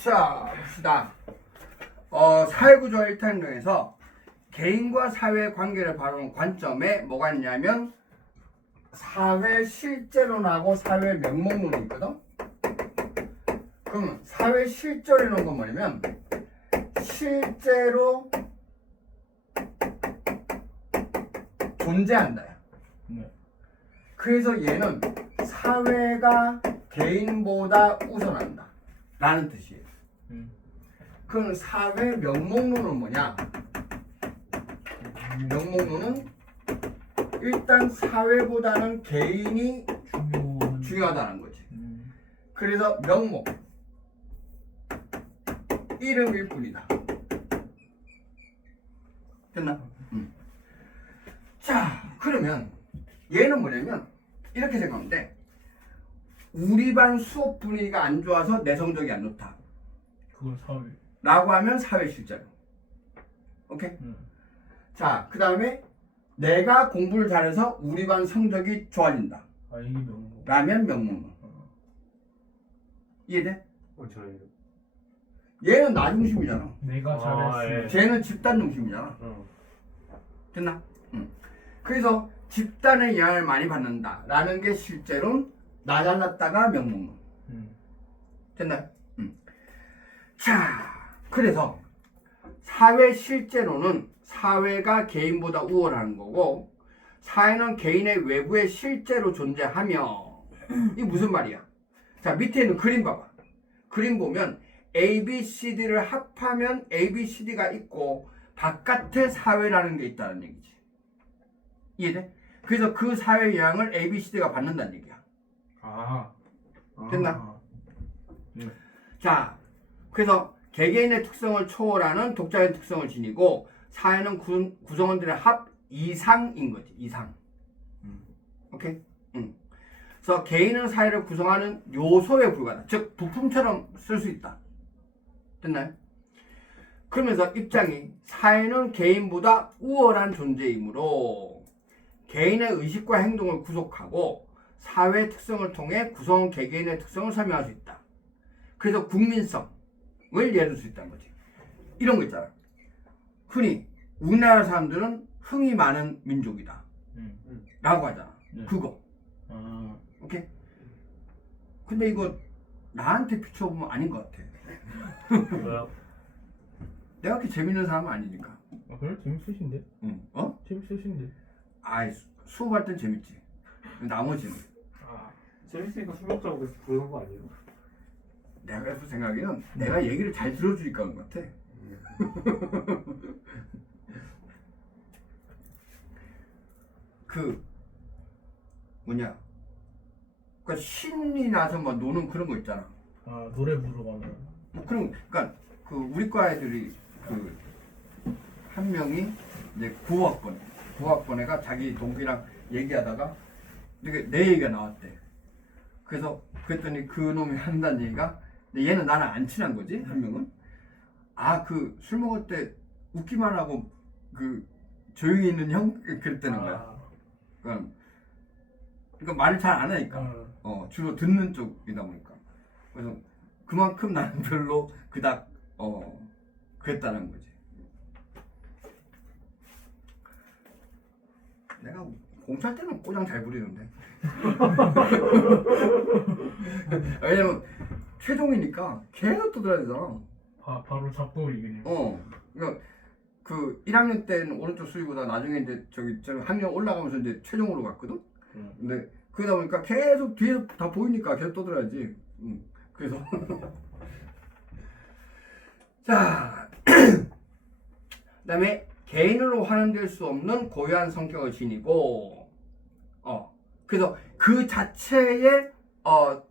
자, 봅시다. 사회구조 1탄에서 개인과 사회의 관계를 바라보는 관점에 뭐가 있냐면 사회 실제론하고 사회 명목론이 있거든. 그럼 사회 실제론은 건 뭐냐면 실제로 존재한다. 네. 그래서 얘는 사회가 개인보다 우선한다 라는 뜻이에요. 그럼 사회 명목론은 뭐냐? 명목론은 일단 사회보다는 개인이 중요하다는 거지. 그래서 명목 이름일 뿐이다. 됐나? 자, 그러면 얘는 뭐냐면 이렇게 생각하면 돼. 우리 반 수업 분위기가 안 좋아서 내 성적이 안 좋다 그건 사회. 라고 하면 사회 실제로. 오케이? 자, 그 다음에 내가 공부를 잘해서 우리 반 성적이 좋아진다 아 이게 명목. 라면 명목론. 이해돼? 저예요. 얘는 나 중심이잖아. 내가 아, 잘했어. 예. 쟤는 집단 중심이잖아. 됐나? 그래서 집단의 영향을 많이 받는다 라는 게 실제론, 나 잘났다가 명목론. 됐나요? 자, 그래서 사회 실제로는 사회가 개인보다 우월한 거고 사회는 개인의 외부에 실제로 존재하며 이게 무슨 말이야? 자, 밑에 있는 그림 봐봐. 그림 보면 A, B, C, D를 합하면 A, B, C, D가 있고 바깥에 사회라는 게 있다는 얘기지. 이해돼? 그래서 그 사회 영향을 A, B, C, D가 받는다는 얘기야. 아. 됐나? 자, 그래서 개개인의 특성을 초월하는 독자적인 특성을 지니고 사회는 구성원들의 합 이상인 거지. 이상. 오케이? 그래서 개인은 사회를 구성하는 요소에 불과하다. 즉 부품처럼 쓸 수 있다. 됐나요? 그러면서 입장이 사회는 개인보다 우월한 존재이므로 개인의 의식과 행동을 구속하고 사회 특성을 통해 구성원 개개인의 특성을 설명할 수 있다. 그래서 국민성을 예를 들 수 있다는 거지. 이런 거 있잖아. 흔히 우리나라 사람들은 흥이 많은 민족이다 라고 하잖아. 네. 그거. 오케이? 근데 이거 나한테 비춰보면 아닌 것 같아. 왜요? 내가 그렇게 재밌는 사람은 아니니까. 아 그래? 재밌으신데? 어? 재밌으신데? 아이, 수업할 땐 재밌지. 나머지는. 아. 재밌으니까 술 먹자고 계속 부르는 거 아니에요? 내가 그래서 생각에는 내가 얘기를 잘 들어주니까 그런 것 같아. 그 뭐냐, 그러니까 신이 나서 막 노는 그런 거 있잖아. 아 노래 부르러 가는. 뭐 그런, 그러니까 그 우리 과 애들이 그 한 명이 이제 9학번 애가 자기 동기랑 얘기하다가 내 얘기가 나왔대. 그래서 그랬더니 그 놈이 한다는 얘기가, 근데 얘는 나랑 안 친한 거지, 한 명은. 아, 그 술 먹을 때 웃기만 하고 그 조용히 있는 형 그랬다는 거야. 그러니까 말을 잘 안 하니까. 주로 듣는 쪽이다 보니까. 그래서 그만큼 나는 별로 그닥 그랬다는 거지. 내가 공차할 때는 꼬장 잘 부리는데. 왜냐면 최종이니까 계속 떠들어야 되잖아. 바로 잡고 이기네. 그러니까 그 1학년 때는 오른쪽 수비보다 나중에 이제 저 학년 올라가면서 이제 최종으로 갔거든. 근데 그러다 보니까 계속 뒤에서 다 보이니까 계속 떠들어야지. 그래서 자, 그다음에 개인으로 환원될 수 없는 고유한 성격을 지니고, 그래서 그 자체에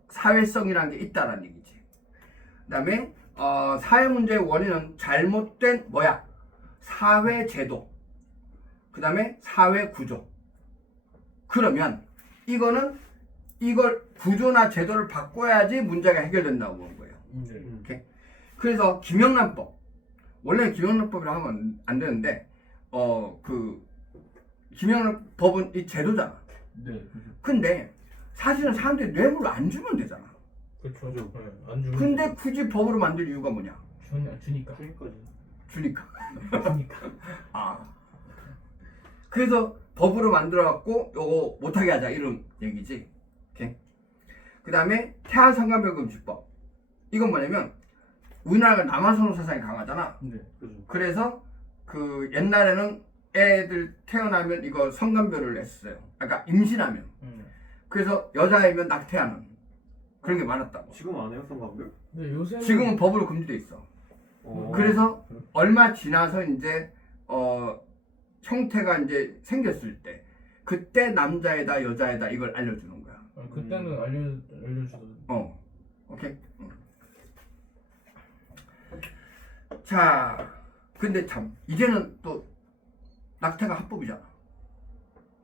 사회성이라는 게 있다라는 얘기지. 그다음에 사회 문제의 원인은 잘못된 뭐야? 사회 제도. 그다음에 사회 구조. 그러면 이걸 구조나 제도를 바꿔야지 문제가 해결된다고 보는 거예요. 오케이? 그래서 김영란법, 원래 김영란법이라고 하면 안 되는데 그 김영란법은 이 제도잖아. 네. 근데 사실은 사람들이 뇌물을 안 주면 되잖아. 그쵸. 그죠. 네, 안 주면. 근데 굳이 법으로 만들 이유가 뭐냐? 주니까. 그러니까지. 주니까. 주니까. 아. 그래서 법으로 만들어갖고 요거 못하게 하자 이런 얘기지. 오케이. 그 다음에 태아 성관별금지법. 이건 뭐냐면 우리나라가 남아선호 사상이 강하잖아. 네. 그죠. 그래서 그 옛날에는 애들 태어나면 이거 성관별을 했어요. 그러니까 임신하면. 그래서 여자이면 낙태하는 그런 게 많았다고. 지금 안 해요 성관별? 근데 요새는 지금은 법으로 금지돼 있어. 그래서 얼마 지나서 이제 형태가 이제 생겼을 때 그때 남자애다 여자애다 이걸 알려주는 거야. 그때는 알려주던. 오케이. 자, 근데 참 이제는 또 낙태가 합법이잖아.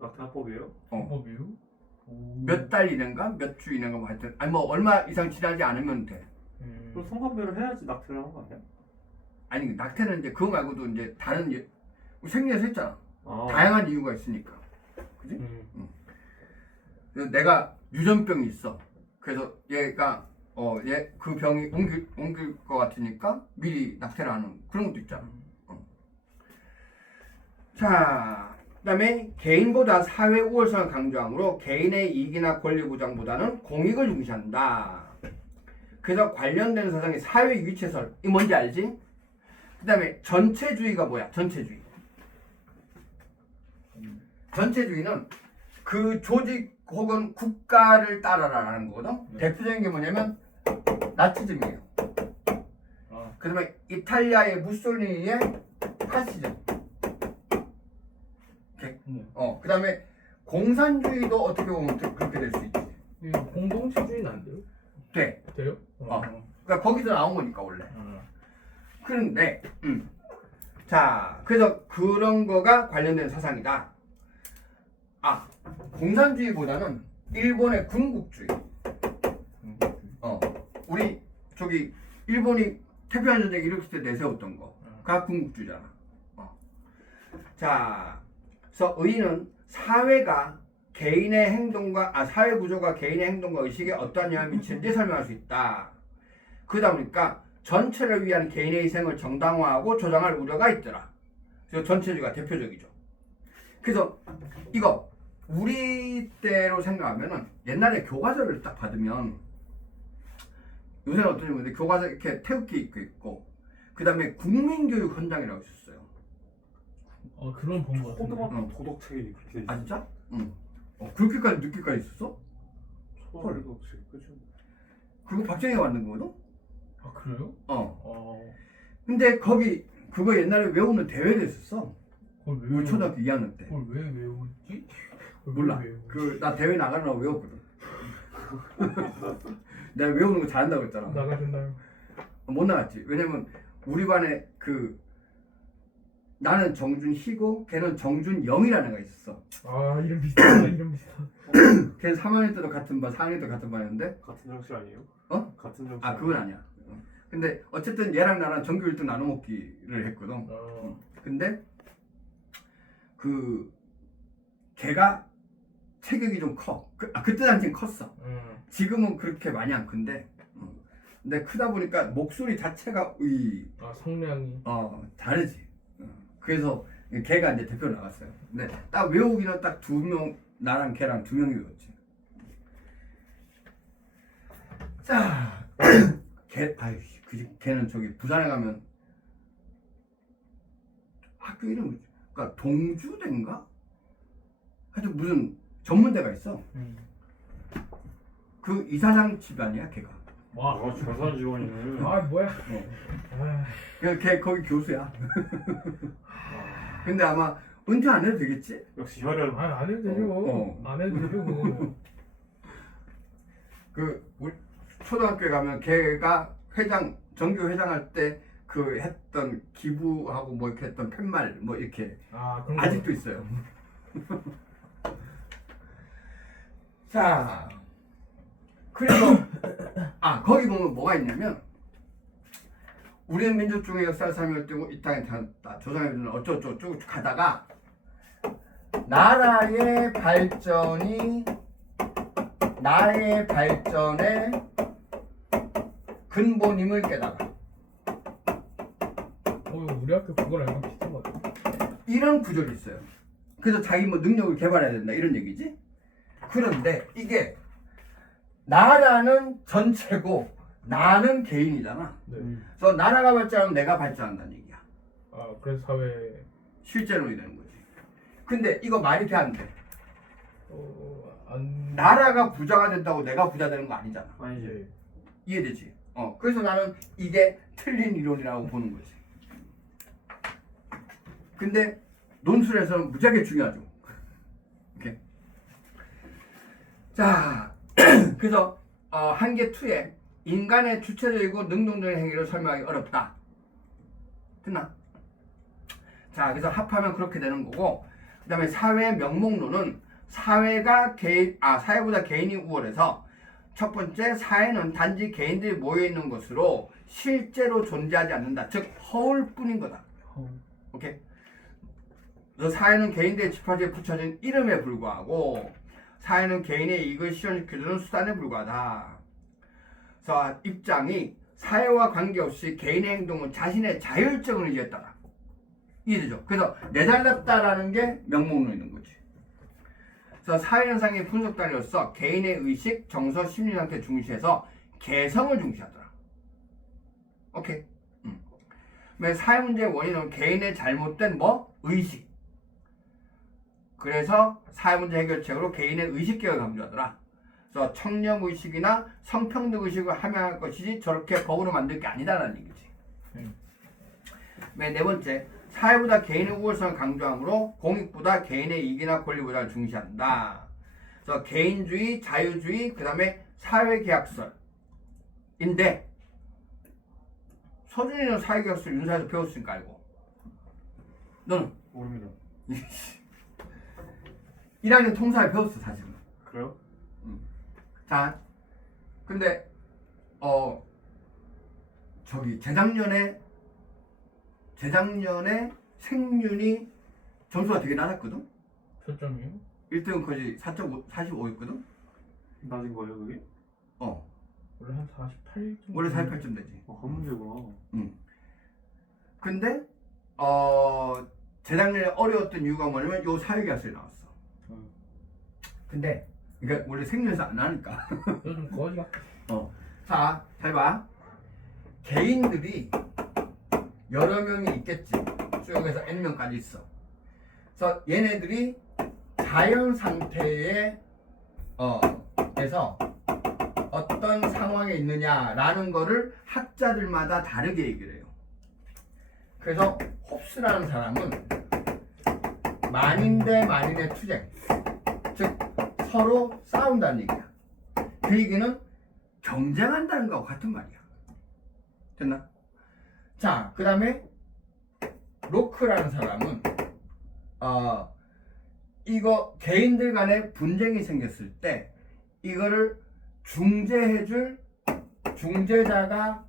낙태 합법이에요? 법이요? 몇 달 이내인가 몇 주 이내인가 뭐 하여튼 아니 뭐 얼마 이상 지나지 않으면 돼. 그럼 성관별을 해야지 낙태를 하는 거 아니야? 아니 낙태는 이제 그거 말고도 이제 다른 우리 생리에서 했잖아. 아. 다양한 이유가 있으니까. 그지? 그래서 내가 유전병이 있어. 그래서 얘가 얘 그 병이 옮길 것 같으니까 미리 낙태를 하는 그런 것도 있잖아. 자, 그다음에 개인보다 사회 우월성을 강조하므로 개인의 이익이나 권리 보장보다는 공익을 중시한다. 그래서 관련된 사상이 사회 유치설. 이 뭔지 알지? 그다음에 전체주의가 뭐야? 전체주의. 전체주의는 그 조직 혹은 국가를 따라라라는 거거든. 대표적인 게 뭐냐면 나치즘이에요. 그다음에 이탈리아의 무솔리니의 파시즘. 그다음에 공산주의도 어떻게 보면 그렇게 될 수 있지. 공동체주의는 안 돼요? 돼. 돼요? 그러니까 거기서 나온 거니까 원래. 그런데 자, 그래서 그런 거가 관련된 사상이다. 공산주의보다는 일본의 군국주의. 우리 저기 일본이 태평양 전쟁 일으킬 때 내세웠던 거가 군국주의잖아. 자, 그래서 의의는 사회가 개인의 행동과 사회 구조가 개인의 행동과 의식에 어떠한 영향을 미치는지 설명할 수 있다. 그러다 보니까 전체를 위한 개인의 희생을 정당화하고 조장할 우려가 있더라. 그래서 전체주의가 대표적이죠. 그래서 이거 우리 때로 생각하면은 옛날에 교과서를 딱 받으면 요새는 어떤지 모르는데 교과서 이렇게 태극기 있고 그 다음에 국민교육 현장이라고 있었어요. 그런 본 거 같은데. 초등학교 도덕책이 그렇게 돼 있어. 아 진짜? 응. 그렇게까지 늦게까지 있었어? 초등학교 도덕책 그죠? 그거 박정희가 만든 거거든? 그래요? 근데 거기 그거 옛날에 외우는 대회도 있었어. 그걸 왜 우리 초등학교 2학년 때. 그걸 왜 외우지? 몰라. 나 대회 나가려고 외웠거든. 내가 외우는 거 잘한다고 했잖아. 나가셨나요? 못 나갔지. 왜냐면 우리 반에 나는 정준희고 걔는 정준영이라는 애가 있었어. 이름 비슷하다. 이름 비슷하다. 걔는 3학년 때도 같은 반, 4학년 때도 같은 반이었는데 같은 정실 아니에요? 같은 정실. 그건 아니야. 근데 어쨌든 얘랑 나랑 전교 1등 나눠 먹기를 했거든. 근데 걔가 체격이 좀 커. 그때 당시엔 컸어. 지금은 그렇게 많이 안 큰데. 근데 크다 보니까 목소리 자체가 성량이. 다르지. 그래서 걔가 이제 대표로 나갔어요. 근데 딱 외우기는 딱 2명, 나랑 걔랑 2명이 외웠지. 자, 걔는 저기 부산에 가면 학교 이름이 그러니까 동주대인가? 하여튼 무슨 전문대가 있어. 그 이사장 집안이야 걔가. 와. 전산 직원이네. 뭐야? 걔 거기 교수야. 근데 아마 은퇴 안 해도 되겠지? 역시 혈연. 안 해도 되죠. 안 해도 되죠. 우리 초등학교에 가면 걔가 정교 회장 할 때 했던 기부하고 뭐 이렇게 했던 팻말 뭐 이렇게 그런 아직도 있어요. 자, 그래서 거기 보면 뭐가 있냐면 우리는 민족중의 역사를 삶을 띄고 이 땅에 태어났다. 조상의 민족은 어쩌고저쩌고 쭉 가다가 나라의 발전에 근본임을 깨달아. 우리 학교 그거랑 약간 비슷한 거 같아. 이런 구절이 있어요. 그래서 자기 뭐 능력을 개발해야 된다 이런 얘기지. 그런데 이게 나라는 전체고 나는 개인이잖아. 네. 그래서 나라가 발전하면 내가 발전한다는 얘기야. 그래서 사회 실제론이 되는 거지. 근데 이거 말이 돼 안 돼? 안 나라가 부자가 된다고 내가 부자 되는 거 아니잖아. 아니지. 이해되지? 그래서 나는 이게 틀린 이론이라고 보는 거지. 근데 논술에서는 무지하게 중요하죠. 이렇게. 자, 그래서 한계 2에 인간의 주체적이고 능동적인 행위를 설명하기 어렵다. 됐나? 자, 그래서 합하면 그렇게 되는 거고, 그 다음에 사회 명목론은 사회보다 개인이 우월해서 첫 번째, 사회는 단지 개인들이 모여있는 것으로 실제로 존재하지 않는다. 즉, 허울뿐인 거다. 오케이? 그래서 사회는 개인들의 지파지에 붙여진 이름에 불과하고 사회는 개인의 이익을 실현시켜주는 수단에 불과하다. 그래서 입장이 사회와 관계없이 개인의 행동은 자신의 자율적인 의지에 따라. 이해되죠? 그래서 내달랐다라는 게 명목론인 거지. 그래서 사회현상의 분석단위로서 개인의 의식, 정서, 심리상태 중시해서 개성을 중시하더라. 오케이? 사회 문제의 원인은 개인의 잘못된 의식. 그래서 사회 문제 해결책으로 개인의 의식개혁을 강조하더라. 그래서 청렴의식이나 성평등의식을 함양할 것이지 저렇게 법으로 만들 게 아니다라는 얘기지. 네 번째, 사회보다 개인의 우월성을 강조하므로 공익보다 개인의 이익이나 권리보다를 중시한다. 그래서 개인주의, 자유주의, 그 다음에 사회계약설인데 서준이는 사회계약설 윤사에서 배웠으니까 알고. 너는? 모릅니다. 1학년 통사를 배웠어 사실은. 그래요? 자, 근데 저기 재작년에 생윤이 점수가 되게 낮았거든. 몇 점이요? 1등은 거의 4.45였거든. 낮은 거예요 그게? 원래 한 48점. 원래 48점 되지. 한 문제구나. 근데 재작년에 어려웠던 이유가 뭐냐면 요 사회계약서에 나왔어. 근데 이게 원래 생년에서 안 나니까. 요즘 거지가. 자, 잘 봐. 개인들이 여러 명이 있겠지. 수용해서 N명까지 있어. 그래서 얘네들이 자연 상태에 에서 어떤 상황에 있느냐라는 거를 학자들마다 다르게 얘기를 해요. 그래서 홉스라는 사람은 만인 대 만인의 투쟁, 즉 서로 싸운다는 얘기야. 그 얘기는 경쟁한다는 거하고 같은 말이야. 됐나? 자, 그 다음에 로크라는 사람은 이거 개인들 간에 분쟁이 생겼을 때 이거를 중재해줄 중재자가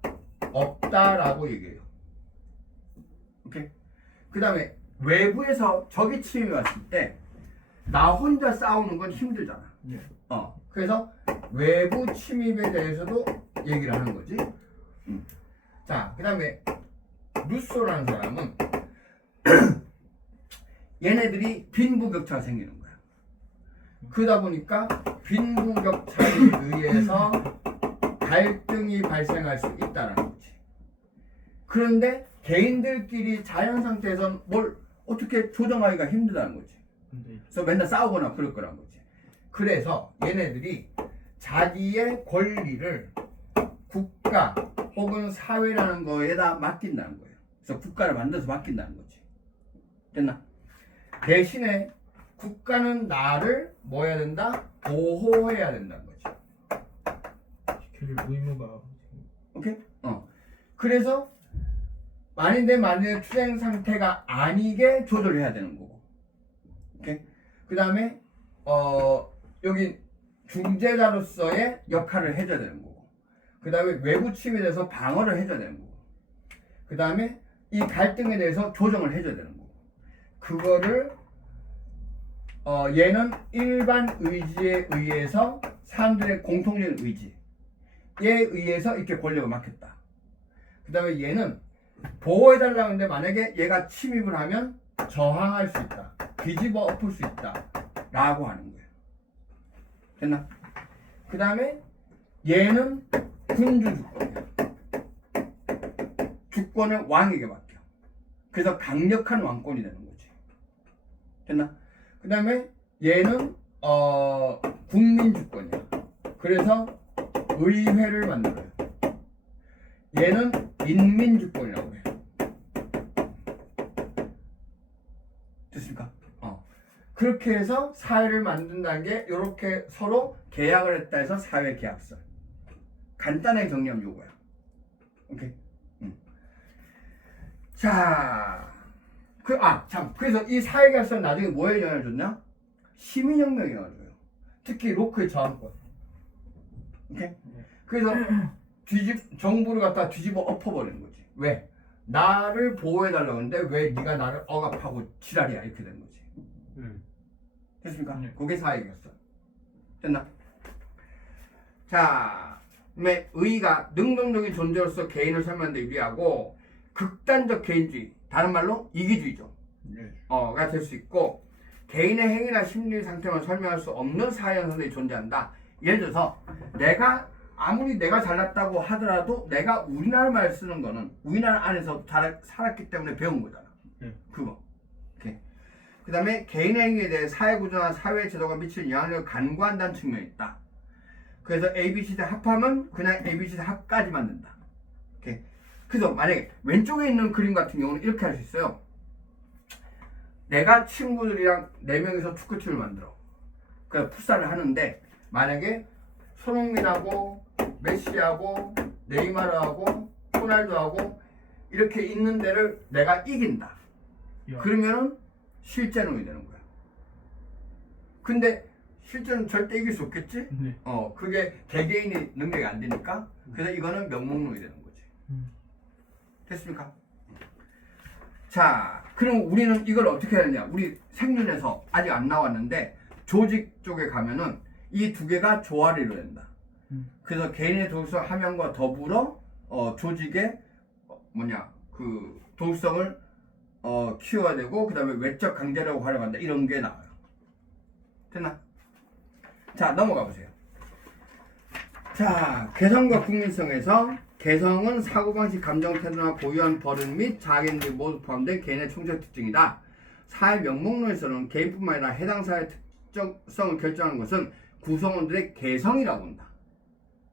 없다라고 얘기해요. 오케이? 그 다음에 외부에서 적이 침입이 왔을 때 나 혼자 싸우는 건 힘들잖아. 네. 그래서 외부 침입에 대해서도 얘기를 하는 거지. 자, 그 다음에 루소라는 사람은 얘네들이 빈부격차가 생기는 거야. 그러다 보니까 빈부격차에 의해서 갈등이 발생할 수 있다는 거지. 그런데 개인들끼리 자연 상태에선 뭘 어떻게 조정하기가 힘들다는 거지. 그래서 맨날 싸우거나 그럴 거란 거지. 그래서 얘네들이 자기의 권리를 국가 혹은 사회라는 거에다 맡긴다는 거예요. 그래서 국가를 만들어서 맡긴다는 거지. 됐나? 대신에 국가는 나를 뭐 해야 된다? 보호해야 된다는 거지. 지켜줄 의무가. 오케이? 그래서 만인 대 만인의 투쟁 상태가 아니게 조절해야 되는 거고. 오케이? 그 다음에 여기 중재자로서의 역할을 해줘야 되는 거고. 그 다음에 외부 침입에 대해서 방어를 해줘야 되는 거고. 그 다음에 이 갈등에 대해서 조정을 해줘야 되는 거고. 그거를 얘는 일반 의지에 의해서 사람들의 공통적인 의지. 의해서 이렇게 권력을 맡겼다. 그 다음에 얘는 보호해달라는데 만약에 얘가 침입을 하면 저항할 수 있다. 뒤집어 엎을 수 있다. 라고 하는 거예요. 됐나? 그 다음에 얘는 군주 주권이야. 주권을 왕에게 맡겨. 그래서 강력한 왕권이 되는 거지. 됐나? 그 다음에 얘는 국민 주권이야. 그래서 의회를 만들어요. 얘는 인민 주권이라고 해요. 됐습니까? 그렇게 해서 사회를 만든다는 게 이렇게 서로 계약을 했다 해서 사회 계약서. 간단하게 정리하면 요거야. 오케이. 자, 그래서 이 사회 계약서는 나중에 뭐에 영향을 줬냐? 시민혁명에 영향을 줘요. 특히 로크의 저항권. 오케이. 그래서 정부를 갖다 뒤집어 엎어버리는 거지. 왜? 나를 보호해달라고 하는데 왜 네가 나를 억압하고 지랄이야 이렇게 되는 거지. 됐습니까? 네. 그게 사회계약서. 됐나? 자, 그다음에 의의가 능동적인 존재로서 개인을 설명하는 데 유리하고 극단적 개인주의, 다른 말로 이기주의죠. 네. 가 될 수 있고 개인의 행위나 심리 상태만 설명할 수 없는 사회 현상들이 존재한다. 예를 들어서 아무리 내가 잘났다고 하더라도 내가 우리나라 말 쓰는 거는 우리나라 안에서 살았기 때문에 배운 거잖아. 그거. 오케이. 그 다음에 개인의 행위에 대해 사회구조나 사회 제도가 미치는 영향력을 간과한다는 측면이 있다. 그래서 ABCD 합하면 그냥 ABCD 합까지만 된다. 오케이. 그래서 만약에 왼쪽에 있는 그림 같은 경우는 이렇게 할 수 있어요. 내가 친구들이랑 4명이서 축구팀을 만들어. 그래서 풋살을 하는데 만약에 손흥민하고 메시하고 네이마르하고 호날두하고 이렇게 있는 데를 내가 이긴다. 그러면은 실제능이 되는 거야. 근데 실제는 절대 이길 수 없겠지? 네. 그게 개개인의 능력이 안 되니까. 그래서 이거는 명목론이 되는 거지. 됐습니까? 자, 그럼 우리는 이걸 어떻게 해야 되냐? 우리 생륜에서 아직 안 나왔는데 조직 쪽에 가면은 이 두 개가 조화를 이루어낸다. 그래서 개인의 도덕성 함양과 더불어 조직의 그 도덕성을 키워야 되고 그 다음에 외적 강제력을 활용한다. 이런 게 나와요. 됐나? 자, 넘어가 보세요. 자, 개성과 국민성에서 개성은 사고방식, 감정태도나 고유한 버릇 및 자아개념들이 모두 포함된 개인의 총체적 특징이다. 사회 명목론에서는 개인뿐만 아니라 해당 사회의 특정성을 결정하는 것은 구성원들의 개성이라고 한다.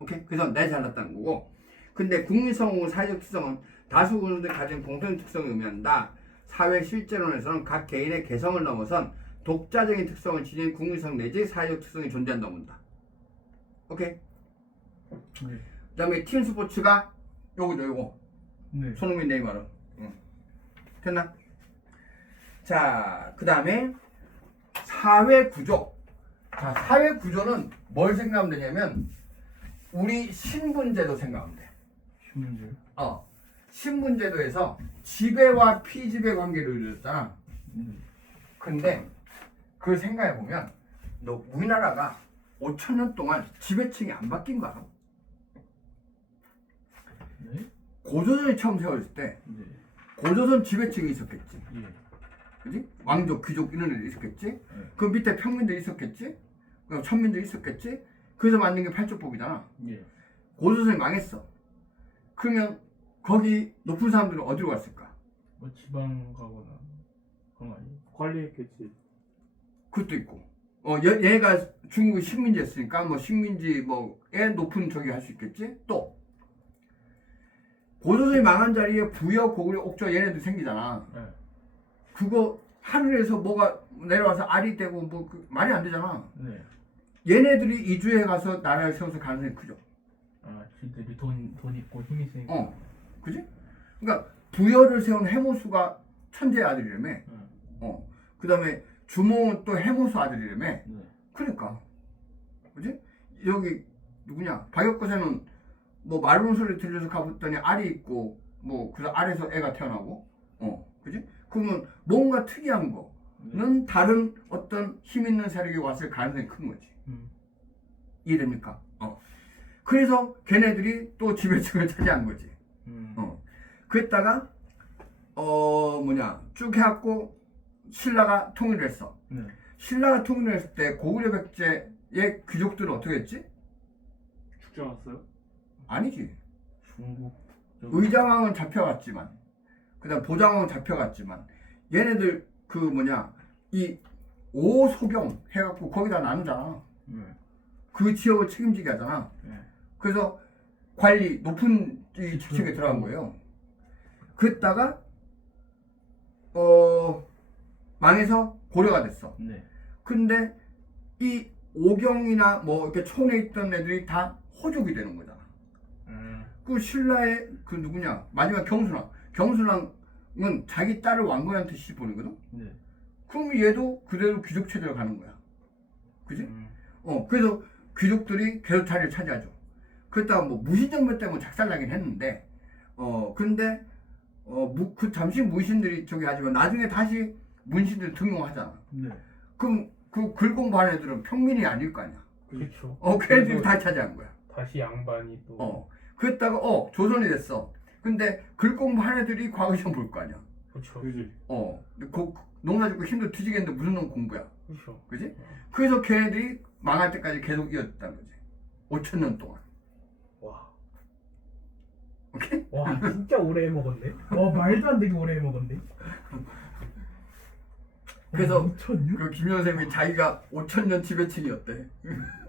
오케이? 그래서 내 잘났다는 거고. 근데 국민성과 사회적 특성은 다수 구성원들이 가진 공통된 특성을 의미한다. 사회 실제론에서는 각 개인의 개성을 넘어선 독자적인 특성을 지닌 국민성 내지 사회적 특성이 존재한다고 본다. 오케이? 네. 그 다음에 팀 스포츠가 요거. 네. 손흥민, 네이마르. 됐나? 자, 그 다음에 사회 구조. 자, 사회 구조는 뭘 생각하면 되냐면 우리 신분제도 생각하면 돼. 신문제. 신분제도에서 지배와 피지배 관계를 이루었잖아. 근데 그걸 생각해보면 너 우리나라가 5,000년 동안 지배층이 안 바뀐 거 알아? 네. 고조선이 처음 세워졌을 때 네. 고조선 지배층이 있었겠지. 예. 그지? 왕족, 귀족 이런 애들이 있었겠지. 그 밑에 평민들이 있었겠지. 그럼 천민들이 있었겠지. 그래서 만든 게 팔족법이잖아. 예. 고조선이 망했어. 그러면 거기 높은 사람들은 어디로 갔을까? 뭐 지방 가거나 그런 거 아니에요? 관리했겠지. 그것도 있고. 얘가 중국이 식민지였으니까 뭐 식민지 뭐에 높은 저기 할 수 있겠지. 또 고조선이 망한 자리에 부여, 고구려, 옥조 얘네들 생기잖아. 네. 그거 하늘에서 뭐가 내려와서 알이 되고 말이 안 되잖아. 네. 얘네들이 이주해 가서 나라를 세워서 가능성이 크죠. 지들이 돈 있고 힘 있으니까. 그지? 그러니까 부여를 세운 해모수가 천재 아들이라며. 그 다음에 주몽은 또 해모수 아들이라며. 네. 그러니까, 그지? 여기 누구냐? 박역거세는 뭐 말론 소리 들려서 가봤더니 알이 있고 그래서 알에서 애가 태어나고, 그지? 그러면 뭔가 특이한 거는 다른 어떤 힘 있는 세력이 왔을 가능성이 큰 거지. 이해됩니까? 그래서 걔네들이 또 지배층을 차지한 거지. 음. 그랬다가 쭉 해갖고 신라가 통일을 했어. 네. 신라가 통일을 했을 때 고구려 백제의 귀족들은 어떻게 했지? 축제 왔어요? 아니지. 중국 쪽. 의장왕은 잡혀갔지만, 그다음 보장왕은 잡혀갔지만, 얘네들 이 오소경 해갖고 거기다 나누잖아. 네. 그 지역을 책임지게 하잖아. 네. 그래서 관리 높은 이 직책에 들어간 거예요. 그랬다가 망해서 고려가 됐어. 네. 근데 이 오경이나 뭐 이렇게 촌에 있던 애들이 다 호족이 되는 거잖아. 그 신라의 그 누구냐 마지막 경순왕. 경순왕은 자기 딸을 왕건한테 시집보내거든. 네. 그럼 얘도 그대로 귀족 체제로 가는 거야. 그지? 음. 그래서 귀족들이 계속 자리를 차지하죠. 그랬다가 뭐 무신정변 때문에 작살나긴 했는데, 근데 그 잠시 문신들이 저기 하지만 나중에 다시 문신들 등용하잖아. 네. 그럼 그 글 공부하는 애들은 평민이 아닐 거 아니야. 그렇죠. 걔네들이 다 차지한 거야. 다시 양반이 또. 그랬다가 조선이 됐어. 근데 글 공부하는 애들이 과거 시험 볼 거 아니야. 그렇죠. 그지. 농사 짓고 힘도 뒤지겠는데 무슨 놈 공부야. 그렇죠. 그지? 그래서 걔네들이 망할 때까지 계속 이어졌다는 거지. 5천 년 동안. 와. 오케이? 와 진짜 오래 먹었네. 와 말도 안 되게 오래 먹었네. 그래서 5천년? 그 김현생이 자기가 5천 년 지배층이었대.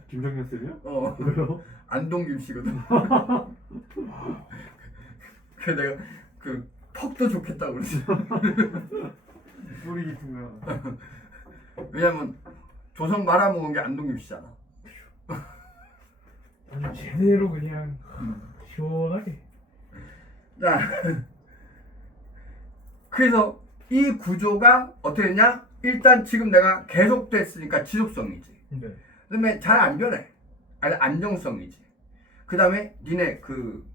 김정년 쌤이요? 왜요? 안동김 씨거든. 그래서 내가 그 턱도 좋겠다고 그랬어. 뿌리 깊은 거야. 왜냐면 조선 말아먹은 게 안동김 씨잖아. 아주 제대로 그냥 시원하게. 자, 그래서 이 구조가 어떻게 됐냐? 일단 지금 내가 계속됐으니까 지속성이지. 네. 그다음에 잘 안 변해. 아니 안정성이지. 그다음에 니네 그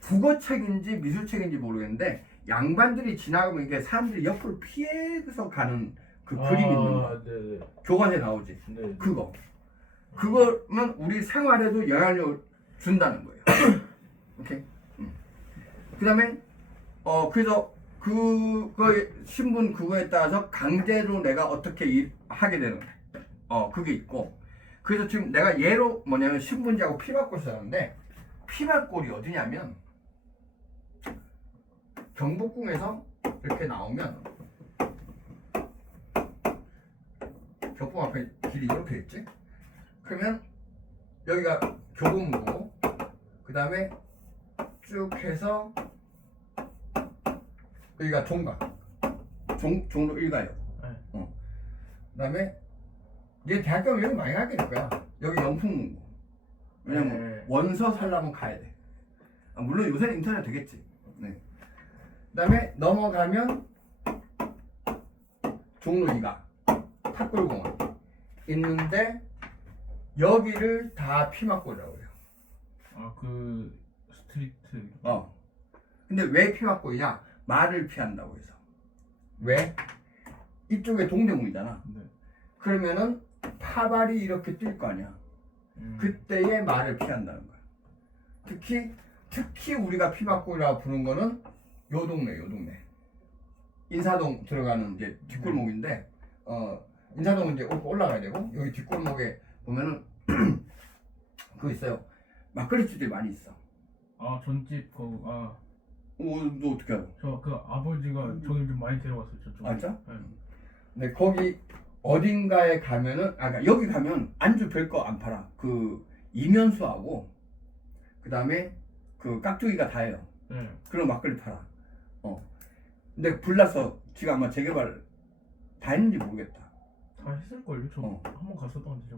국어책인지 미술책인지 모르겠는데 양반들이 지나가면 이게 사람들이 옆으로 피해서 가는 그 그림 있는 거. 네네. 교과서에 나오지. 네. 그거는 우리 생활에도 영향을 준다는 거예요. 오케이. 그다음에 그래서 그거 신분 그거에 따라서 강제로 내가 어떻게 하게 되는 그게 있고. 그래서 지금 내가 예로 뭐냐면 신분지하고 피박골 썼는데 피박골이 어디냐면 경복궁에서 이렇게 나오면 격봉 앞에 길이 이렇게 있지. 그러면 여기가 교보문고, 그 다음에 쭉 해서 여기가 종로 1가요. 네. 그 다음에 얘 대학교 여기 많이 가게 될 거야. 여기 영풍문고. 왜냐면 네. 원서 살려면 가야 돼. 물론 요새는 인터넷 되겠지. 네. 그 다음에 넘어가면 종로 2가 탁골공원 있는데 여기를 다 피막골이라고 해요. 그 스트리트. 근데 왜 피막골이냐? 말을 피한다고 해서. 왜? 이쪽에 동대문이잖아. 네. 그러면은 파발이 이렇게 뛸 거 아니야. 그때의 말을 피한다는 거야. 특히 우리가 피막골이라고 부르는 거는 요 동네. 인사동 들어가는 이제 뒷골목인데, 인사동은 이제 올라가야 되고, 여기 뒷골목에 보면은, 그거 있어요. 막걸리집들이 많이 있어. 전집 너 어떻게 알아? 저 그 아버지가 저기 좀 많이 데려갔어요 저쪽. 아, 진짜? 네. 근데 거기 어딘가에 가면은, 그러니까 여기 가면 안주 별거 안 팔아. 그 이면수하고, 그 다음에 그 깍두기가 다예요. 네. 그런 막걸리 팔아. 근데 불나서 지금 아마 재개발 다 했는지 모르겠다. 다 했을걸요? 저 한번 갔었던 데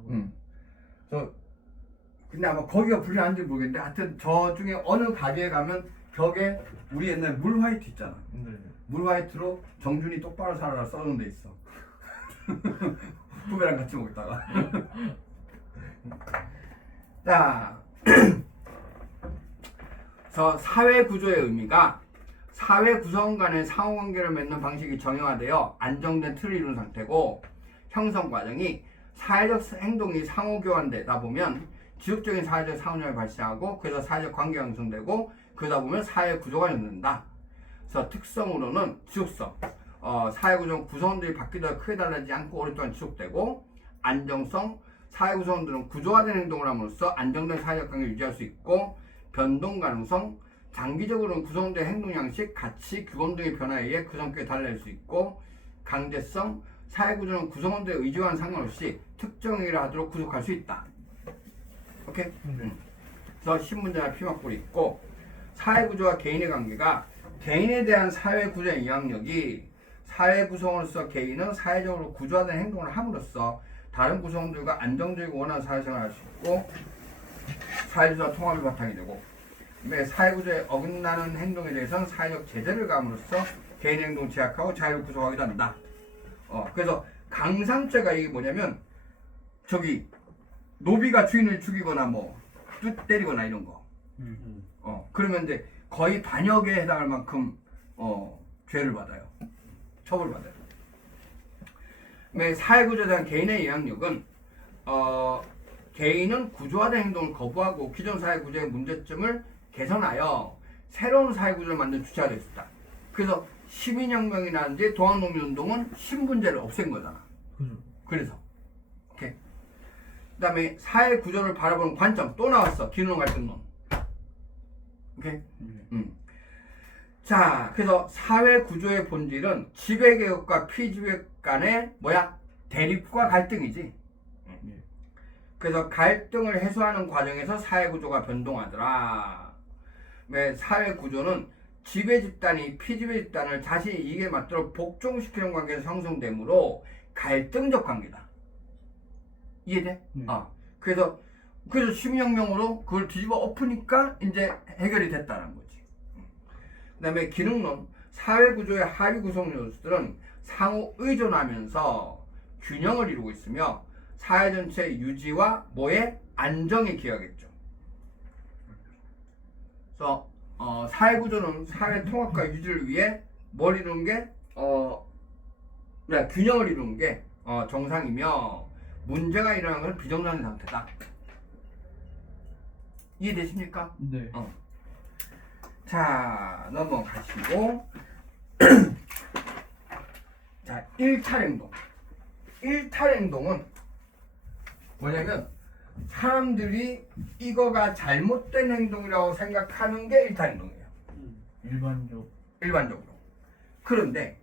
저거. 근데 아마 거기가 불나는지 모르겠는데 하여튼 저 중에 어느 가게에 가면 벽에 우리 옛날 물 화이트 있잖아. 네. 물 화이트로 정준이 똑바로 살아라 써놓은 데 있어. 후배랑 같이 먹다가. 자, 저 사회 구조의 의미가 사회 구성 간의 상호관계를 맺는 방식이 정형화되어 안정된 틀을 이룬 상태고, 형성 과정이 사회적 행동이 상호교환되다 보면 지속적인 사회적 상호작용이 발생하고 그래서 사회적 관계가 형성되고 그러다 보면 사회 구조가 형성된다. 그래서 특성으로는 지속성, 사회 구조 구성원들이 바뀌다 크게 달라지지 않고 오랫동안 지속되고 안정성, 사회 구성원들은 구조화된 행동을 함으로써 안정된 사회적 관계를 유지할 수 있고 변동 가능성, 장기적으로는 구성원들의 행동 양식, 가치, 규범 등의 변화에 의해 그 성격이 달라질 수 있고 강제성, 사회 구조는 구성원들의 의지와는 상관없이 특정 행위를 하도록 구속할 수 있다. 오케이? 그래서 신문제나 피막골이 있고 사회 구조와 개인의 관계가 개인에 대한 사회 구조의 영향력이 사회 구성원으로서 개인은 사회적으로 구조화된 행동을 함으로써 다른 구성원들과 안정적이고 원하는 사회생활을 할 수 있고 사회주와 통합을 바탕이 되고 사회 구조에 어긋나는 행동에 대해서는 사회적 제재를 가함으로써 개인 행동을 제약하고 자유를 구성하기도 한다. 그래서 강상죄가 이게 뭐냐면 저기 노비가 주인을 죽이거나 뭐 때리거나 이런 거. 그러면 이제 거의 반역에 해당할 만큼 죄를 받아요. 처벌을 받아요. 사회 구조에 대한 개인의 영향력은 개인은 구조화된 행동을 거부하고 기존 사회 구조의 문제점을 개선하여 새로운 사회 구조를 만드는 주체가 될 수 있다. 그래서 시민혁명이라든지 동학농민운동은 신분제를 없앤 거잖아. 그래서 오케이. 그다음에 사회 구조를 바라보는 관점 또 나왔어. 기능 갈등론. 오케이. 자, 그래서 사회 구조의 본질은 지배계급과 피지배계급 간의 대립과 갈등이지. 그래서 갈등을 해소하는 과정에서 사회 구조가 변동하더라. 사회 구조는 지배 집단이 피지배 집단을 자신의 이익에 맞도록 복종시키는 관계에서 형성되므로 갈등적 관계다. 이해돼? 그래서 시민혁명으로 그걸 뒤집어 엎으니까 이제 해결이 됐다는 거지. 그 다음에 기능론, 사회구조의 하위 구성 요소들은 상호 의존하면서 균형을 이루고 있으며 사회 전체의 유지와 안정에 기여하겠죠. 그래서 사회구조는 사회 통합과 유지를 위해 뭘 이루는 게 균형을 이루는 게 정상이며 문제가 일어나는 것은 비정상의 상태다. 이해되십니까? 네. 자, 넘어가시고 자, 일탈행동. 일탈행동은 뭐냐면 사람들이 이거가 잘못된 행동이라고 생각하는 게 일탈행동이에요. 일반적으로. 그런데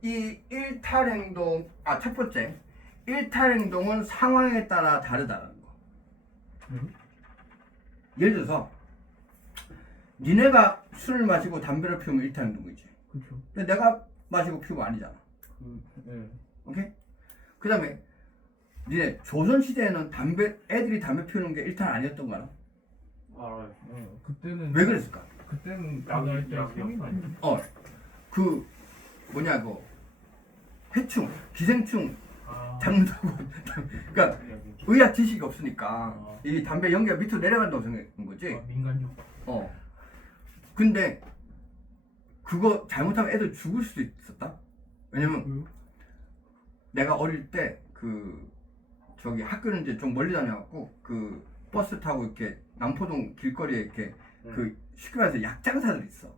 이 일탈행동, 첫 번째, 일탈행동은 상황에 따라 다르다는 거. 예를 들어서 니네가 술을 마시고 담배를 피우면 일탈행동이지. 그렇죠. 근데 내가 마시고 피우면 아니잖아. 오케이? 그 다음에 니네 조선시대에는 애들이 담배 피우는 게 일탈 아니었던 거 알아? 알아요. 그때는 왜 그랬을까? 그때는 해충, 기생충 잡는다고. 그러니까 의학 지식이 없으니까 이 담배 연기가 밑으로 내려간다고 생각한 거지. 민간요. 근데 그거 잘못하면 애들 죽을 수도 있었다. 왜냐면 내가 어릴 때 학교는 이제 좀 멀리 다녀갖고 버스 타고 이렇게 남포동 길거리에 이렇게 쉽게 말해서 약장사들 있어.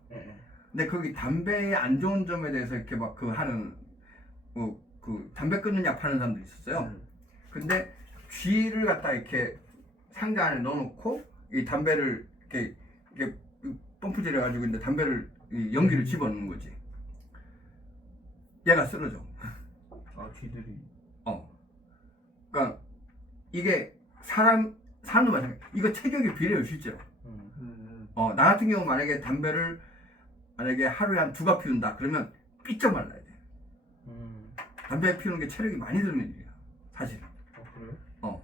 근데 거기 담배에 안 좋은 점에 대해서 이렇게 막 하는 담배 끊는 약 파는 사람들이 있었어요. 근데 쥐를 갖다 이렇게 상자 안에 넣어놓고 이 담배를 이렇게 펌프질 해가지고 근데 담배를 연기를 집어넣는 거지. 얘가 쓰러져. 쥐들이. 그러니까 이게 사람도 마찬가지. 이거 체격이 비례요 실제로. 나 같은 경우 만약에 담배를 하루에 한 2갑 피운다 그러면 삐쩍 말라야 돼. 담배 피우는 게 체력이 많이 드는 일이야 사실은. 그래요?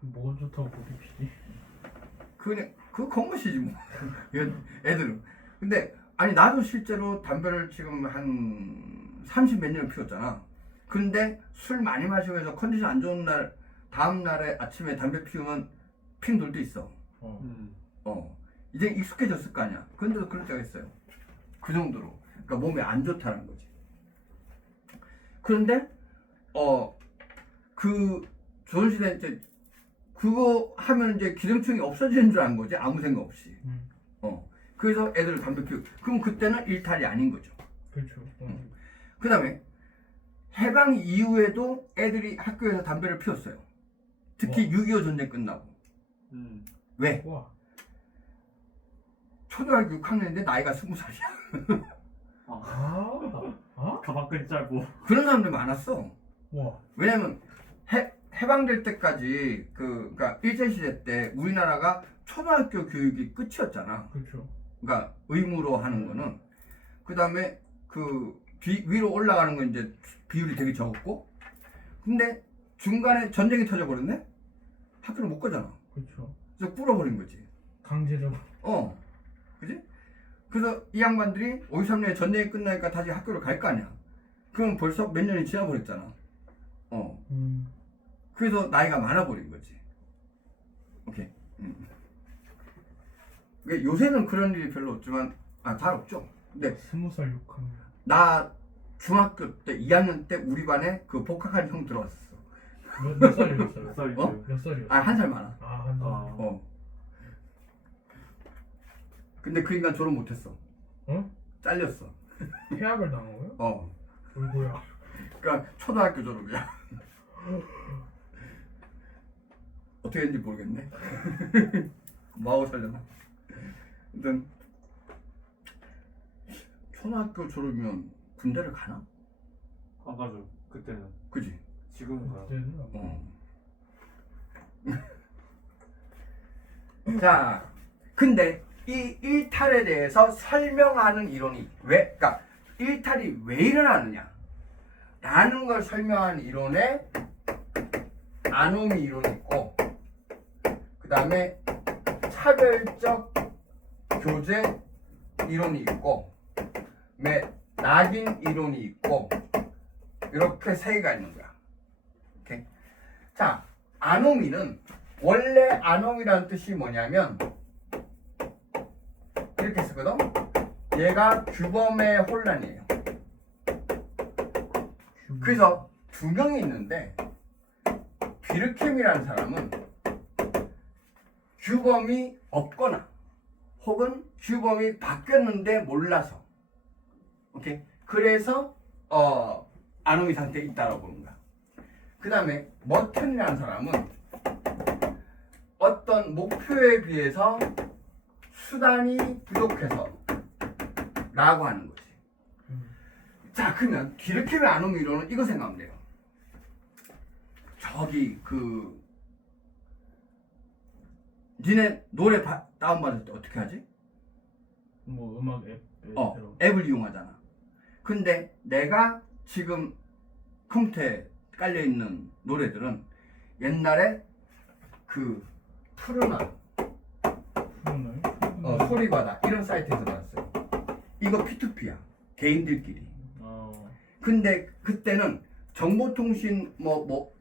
뭐가 좋다고 그렇게 피지? 그거 겉멋이지 뭐. 애들은. 근데 나도 실제로 담배를 지금 한 30 몇 년을 피웠잖아. 근데 술 많이 마시고 해서 컨디션 안 좋은 날 다음 날에 아침에 담배 피우면 핑 돌 때 있어. 이제 익숙해졌을 거 아니야. 근데도 그럴 때가 있어요. 그 정도로. 그러니까 몸에 안 좋다는 거지. 그런데 조선시대 이제 그거 하면 이제 기생충이 없어지는 줄 아는 거지. 아무 생각 없이. 음. 그래서 애들 담배 피우고. 그럼 그때는 일탈이 아닌 거죠. 그렇죠. 그 다음에 해방 이후에도 애들이 학교에서 담배를 피웠어요. 특히 6.25 전쟁 끝나고. 왜? 와. 초등학교 6학년인데 나이가 20살이야. 가방끈이 짧고. 그런 사람들 많았어. 와. 왜냐면 해방될 때까지 그러니까 일제시대 때 우리나라가 초등학교 교육이 끝이었잖아. 그렇죠. 그러니까 의무로 하는 거는. 그 다음에 그 위로 올라가는 건 이제 비율이 되게 적었고. 근데 중간에 전쟁이 터져버렸네? 학교를 못 가잖아. 그렇죠. 그래서 꿇어버린 거지. 강제적으로. 그지? 그래서 이 양반들이 5.23년에 전쟁이 끝나니까 다시 학교를 갈 거 아니야. 그럼 벌써 몇 년이 지나버렸잖아. 그래서 나이가 많아버린 거지. 오케이. 그러니까 요새는 그런 일이 별로 없지만, 잘 없죠. 근데 20살 6학년. 나 중학교 때 2학년 때 우리 반에 그 복학한 형 들어왔었어. 몇 살이었어요? 몇 살이지? 몇 살이었어요? 한 살 많아. 한 살. 근데 그 인간 졸업 못했어. 잘렸어. 폐학을 당한 거예요? 어이구야. 그러니까 초등학교 졸업이야. 어떻게 했는지 모르겠네. 뭐하고 살려나? 일단 초등학교 졸업이면 군대를 가나? 안 가죠. 그때는. 그지? 지금은 가요. 자, 근데 이 일탈에 대해서 설명하는 이론이 그러니까 일탈이 왜 일어나느냐 라는 걸 설명하는 이론에 아노미 이론이 있고, 그 다음에 차별적 교제 이론이 있고, 낙인 이론이 있고, 이렇게 세 개가 있는 거야. 오케이? 자, 아노미는 원래 아노미라는 뜻이 뭐냐면 이렇게 쓰거든. 얘가 규범의 혼란이에요. 그래서 두 명이 있는데 비르켐이라는 사람은 규범이 없거나 혹은 규범이 바뀌었는데 몰라서, 오케이? 그래서 아노미 상태에 있다라고 보는 거야. 그 다음에 머튼이라는 사람은 어떤 목표에 비해서 수단이 부족해서 라고 하는 거지. 자, 그러면 비르켐의 아노미 이론은 이거 생각하면 돼요. 저기 니네 노래 다운받을 때 어떻게 하지? 뭐 음악 앱. 앱을 이용하잖아. 근데 내가 지금 컴퓨터에 깔려있는 노래들은 옛날에 푸르나 소리바다 이런 사이트에서 나왔어요. 이거 P2P야. 개인들끼리. 근데 그때는 정보통신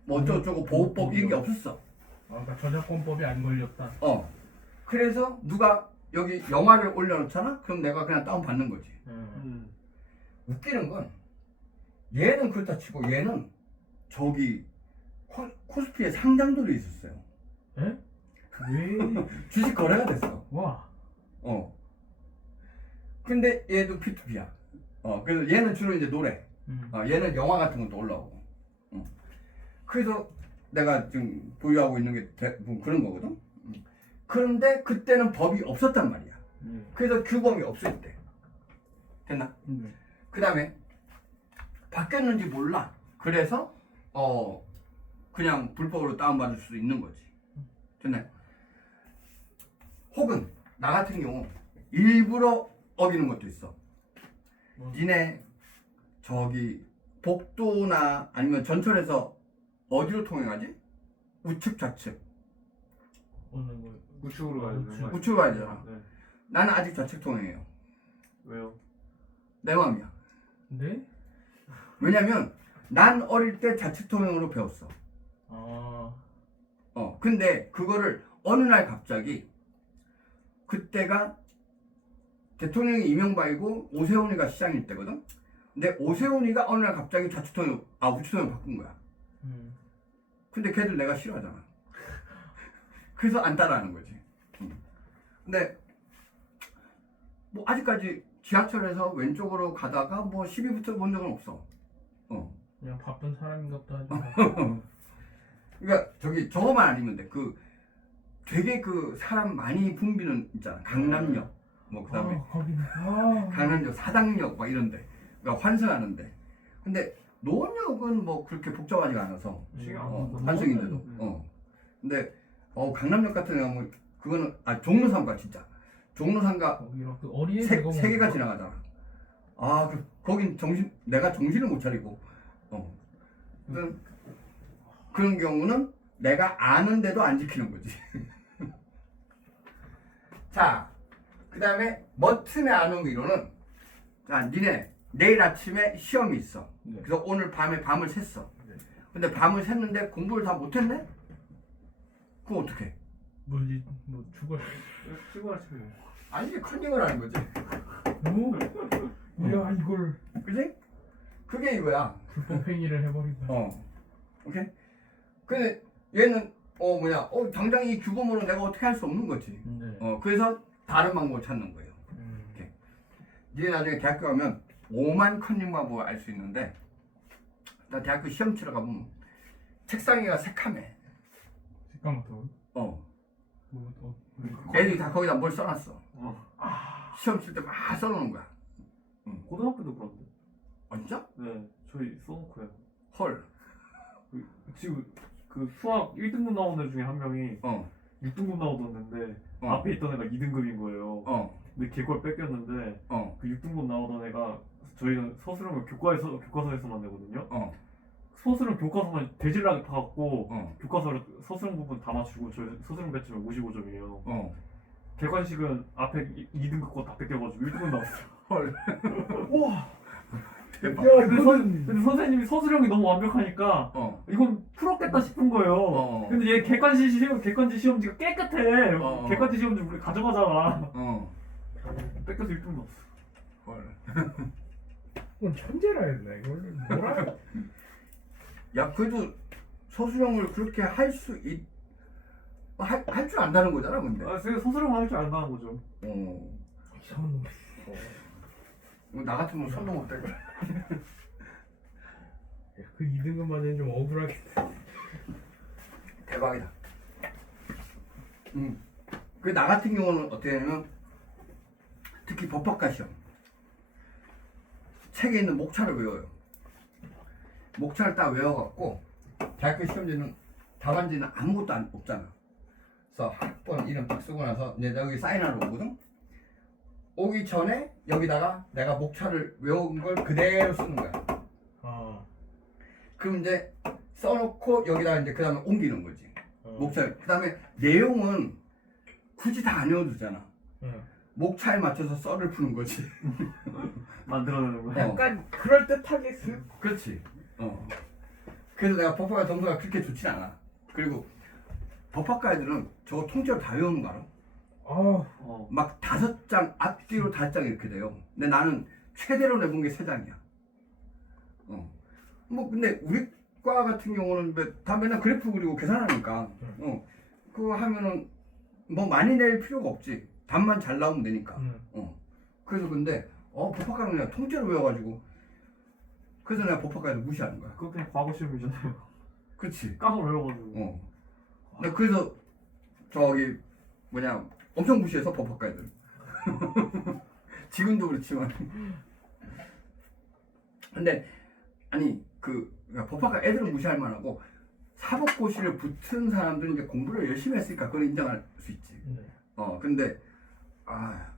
어쩌고 보호법 이런 게 없었어. 그러니까 저작권법이 안 걸렸다. 그래서 누가 여기 영화를 올려놓잖아? 그럼 내가 그냥 다운받는 거지. 웃기는 건 얘는 그렇다 치고 얘는 저기 코스피에 상장들이 있었어요. 에? 왜? 주식 거래가 됐어. 와. 근데 얘도 P2P야. 그래서 얘는 주로 이제 노래. 얘는 영화 같은 것도 올라오고. 그래서 내가 지금 보유하고 있는 게 대부분 그런 거거든. 그런데 그때는 법이 없었단 말이야. 그래서 규범이 없을 때. 됐나? 그 다음에 바뀌었는지 몰라. 그래서 그냥 불법으로 다운받을 수도 있는 거지. 됐나요? 혹은 나 같은 경우 일부러 어기는 것도 있어. 니네 저기 복도나 아니면 전철에서 어디로 통행하지? 우측 좌측. 우측으로 가야 되는 거야. 우측으로 가야 되잖아. 네. 나는 아직 좌측 통행해요. 왜요? 내 맘이야. 네? 왜냐면 난 어릴 때 좌측 통행으로 배웠어. 근데 그거를 어느 날 갑자기 그때가 대통령이 이명박이고 오세훈이가 시장일 때거든. 근데 오세훈이가 어느 날 갑자기 좌측 통행 우측 통행 바꾼 거야. 근데 걔들 내가 싫어하잖아. 그래서 안 따라하는 거지. 근데 뭐 아직까지 지하철에서 왼쪽으로 가다가 뭐 시비 붙어 본 적은 없어. 그냥 바쁜 사람인가 보다 하지. 그러니까 저기 저거만 아니면 돼. 그 되게 그 사람 많이 붐비는 있잖아. 강남역 뭐 그다음에 거기는. 강남역 사당역 막 이런데 그러니까 환승하는데. 근데 노원역은 뭐 그렇게 복잡하지가 않아서 신경 안 쓰고. 환승인데도. 근데 강남역 같은 경우는 그거는 종로삼가 진짜 종로삼가 거기랑 그 어린이 세 대공원. 개가 지나가잖아. 거긴 내가 정신을 못 차리고. 그런 경우는 내가 아는데도 안 지키는 거지. 자, 그 다음에 머튼의 안오미로는 자, 니네 내일 아침에 시험이 있어. 네. 그래서 오늘 밤에 밤을 샜어. 네. 근데 밤을 샜는데 공부를 다 못했네? 그럼 어떡해? 뭐 죽어. 피곤하지 뭐. 아니 이게 컨닝을 하는 거지. 야 이걸 그지? 그게 이거야. 불법 행위를 해버린다. 오케이? 근데 얘는 당장 이 규범으로 내가 어떻게 할 수 없는 거지. 네. 그래서 다른 방법을 찾는 거예요. 니네 나중에 대학교 가면 오만 컨닝 방법을 알 수 있는데 나 대학교 시험 치러 가보면 책상이가 새카매. 잠깐만 더. 애들이 다 거기다 뭘 써놨어. 시험 칠 때 막 써놓는 거야. 고등학교도 그런데. 진짜? 네, 저희 써놓고요. 헐. 지금 그 수학 1등급 나온 애 중에 한 명이 어. 6등급 나오던데 어. 앞에 있던 애가 2등급인 거예요. 근데 걔 걸 뺏겼는데 그 6등급 나오던 애가 저희는 서술형을 교과서에서만 내거든요. 서술형 교과서만 대질나게 파갖고 교과서를 서술형 부분 다 맞추고 저희 서술형 배치면 55점이에요. 객관식은 앞에 2등급 거 다 뺏겨가지고 1등급 나왔어요. 헐. 와. 대박. 야 근데 선생님이 서술형이 너무 완벽하니까 이건 풀었겠다 싶은 거예요. 근데 얘 객관지 시험지가 깨끗해. 객관지 시험지 우리 가져가잖아. 뺏겨서 1등 나왔어. 헐. 이건 천재라 했나 이걸 뭐라? 야 그래도 서술형을 그렇게 할 줄 안다는 거잖아 근데. 제가 서술형 할 줄 안다는 거죠. 이상한 놈. 나 같으면 손도 못 대고. 그 2등급만 좀 억울하겠다. 대박이다. 그 나 같은 경우는 어떻게 하냐면 특히 법학과 시험 책에 있는 목차를 외워요. 목차를 딱 외워갖고 대학교 시험지는 답안지는 아무것도 없잖아. 그래서 학번 이름 딱 쓰고 나서 이제 여기 사인하러 오거든. 오기 전에 여기다가 내가 목차를 외운 걸 그대로 쓰는 거야. 그럼 이제 써놓고 여기다가 이제 그 다음에 옮기는 거지. 목차. 그 다음에 내용은 굳이 다 안 외워도 되잖아. 목차에 맞춰서 썰을 푸는 거지. 만들어내는 거야. 약간 그럴듯하게 그렇지. 그래서 내가 법학과 점수가 그렇게 좋진 않아. 그리고 법학과 애들은 저거 통째로 다 외우는 거 알아? 막 5장, 앞뒤로 5장 이렇게 돼요. 근데 나는 최대로 내본 게 3장이야. 뭐 근데 우리 과 같은 경우는 다 맨날 그래프 그리고 계산하니까 그거 하면은 뭐 많이 낼 필요가 없지. 답만 잘 나오면 되니까. 그래서 근데 법학과는 그냥 통째로 외워가지고 그래서 내가 법학과에서 무시하는 거야. 그거 그냥 과거 시험이잖아요. 그렇지. 깡을 외워가지고. 나 그래서 저기 엄청 무시해서 법학과 애들. 지금도 그렇지만. 근데 아니 그러니까 법학과 애들은 무시할 만하고 사법고시를 붙은 사람들은 이제 공부를 열심히 했으니까 그걸 인정할 수 있지. 근데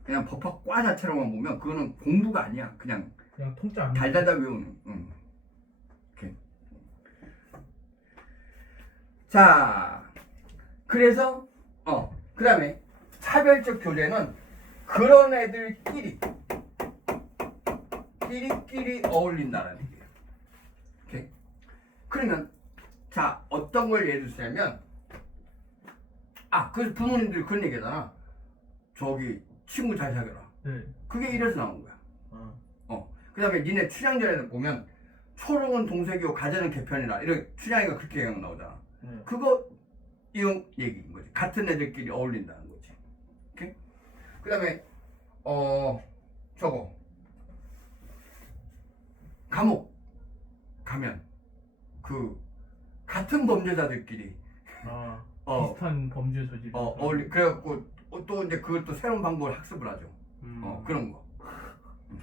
그냥 법학과 자체로만 보면 그거는 공부가 아니야. 그냥 통짜 안 달달달 외우는. 이렇게. 자, 그래서 그 다음에 차별적 교재는 그런 애들끼리 어울린다라는 얘기예요. 오케이? 그러면 자 어떤 걸 예를 들자면 그래서 부모님들이 그런 얘기하잖아. 저기 친구 잘 사귀어라. 그게 이래서 나온 거야. 그 다음에 니네 춘향전에 보면 초록은 동색이요 가재는 개편이라 이렇게 춘향이가 그렇게 나오잖아. 그거 이런 얘기인 거지. 같은 애들끼리 어울린다는 거지. 오케이? 그다음에 저거 감옥 가면 그 같은 범죄자들끼리 비슷한 범죄 저질. 어울리 그래갖고 또 이제 그걸 또 새로운 방법을 학습을 하죠. 그런 거.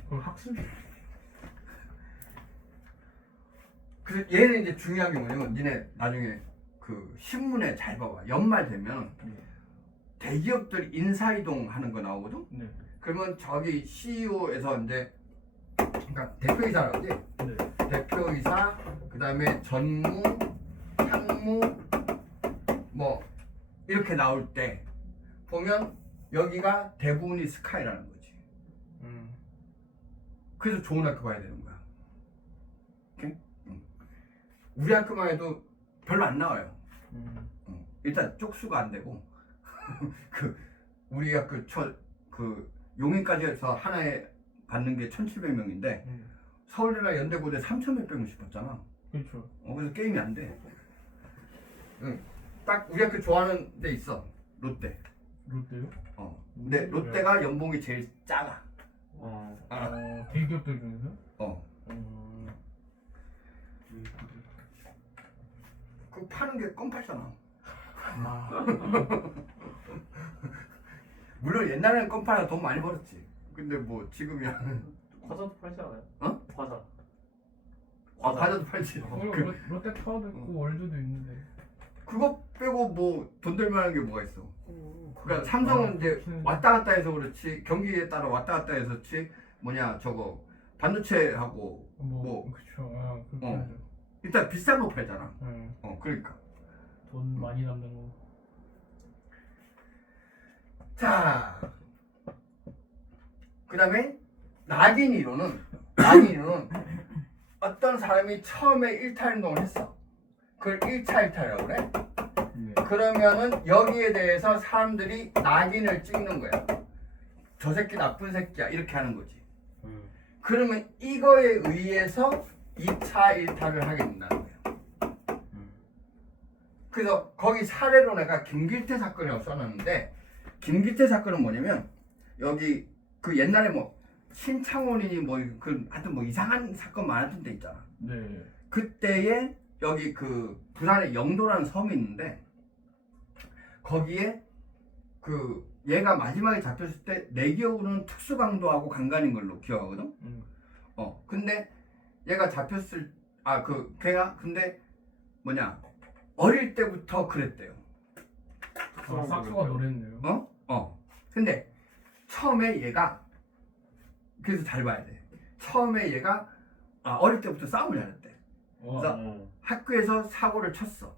그걸 학습. 그래서 얘는 이제 중요한 게 뭐냐면 니네 나중에 그 신문에 잘 봐봐. 연말 되면 대기업들 인사이동 하는 거 나오거든. 네. 그러면 저기 CEO에서 이제 그러니까 대표이사라고 하지. 네. 대표이사 그다음에 전무, 상무 뭐 이렇게 나올 때 보면 여기가 대부분이 스카이라는 거지. 그래서 좋은 학교 가야 되는 거야. 오케이? 우리 학교만 해도 별로 안 나와요. 일단 쪽수가 안 되고 그 우리 학교 그 용인까지 해서 하나에 받는 게 1,700명인데 서울대나 연대고대 3,100 명씩 받잖아. 그렇죠. 그래서 게임이 안 돼. 딱 우리 학교 좋아하는 데 있어. 롯데. 롯데요? 근데 롯데가 연봉이 제일 작아. 대기업들 중에서? 그 파는 게 껌팔잖아. 물론 옛날에는 껌팔아 돈 많이 벌었지. 근데 뭐 지금이야. 과자도 팔지 않아요? 과자. 과자도 팔지. 롯데 타워도 있고 월드도 있는데. 그거 빼고 뭐 돈 될 만한 게 뭐가 있어. 그러니까 삼성은 이제 왔다 갔다 해서 그렇지, 경기에 따라 왔다 갔다 해서 그렇지, 뭐냐 저거 반도체하고 그쵸. 그렇게 하죠. 일단 비싼 거 팔잖아. 그러니까 돈 많이 남는 거. 자, 그 다음에 낙인이론은 어떤 사람이 처음에 1차 행동을 했어. 그걸 1차 일탈이라고 그래. 그러면은 여기에 대해서 사람들이 낙인을 찍는 거야. 저 새끼 나쁜 새끼야 이렇게 하는 거지. 그러면 이거에 의해서 2차 일탈을 하게 된다는 거예요. 그래서 거기 사례로 내가 김길태 사건이라고 써놨는데, 김길태 사건은 뭐냐면 여기 그 옛날에 뭐 신창원이니 뭐 그 하여튼 뭐 이상한 사건 많았던 데 있잖아. 네. 그때에 여기 그 부산에 영도라는 섬이 있는데 거기에 그 얘가 마지막에 잡혔을 때 내 기억으로는 특수강도하고 강간인 걸로 기억하거든. 근데 얘가 잡혔을 걔가 근데 뭐냐 어릴 때부터 그랬대요. 싹수가 노랬네요. 근데 처음에 얘가 그래서 잘 봐야 돼. 처음에 얘가 어릴 때부터 싸움을 잘했대. 그래서 학교에서 사고를 쳤어.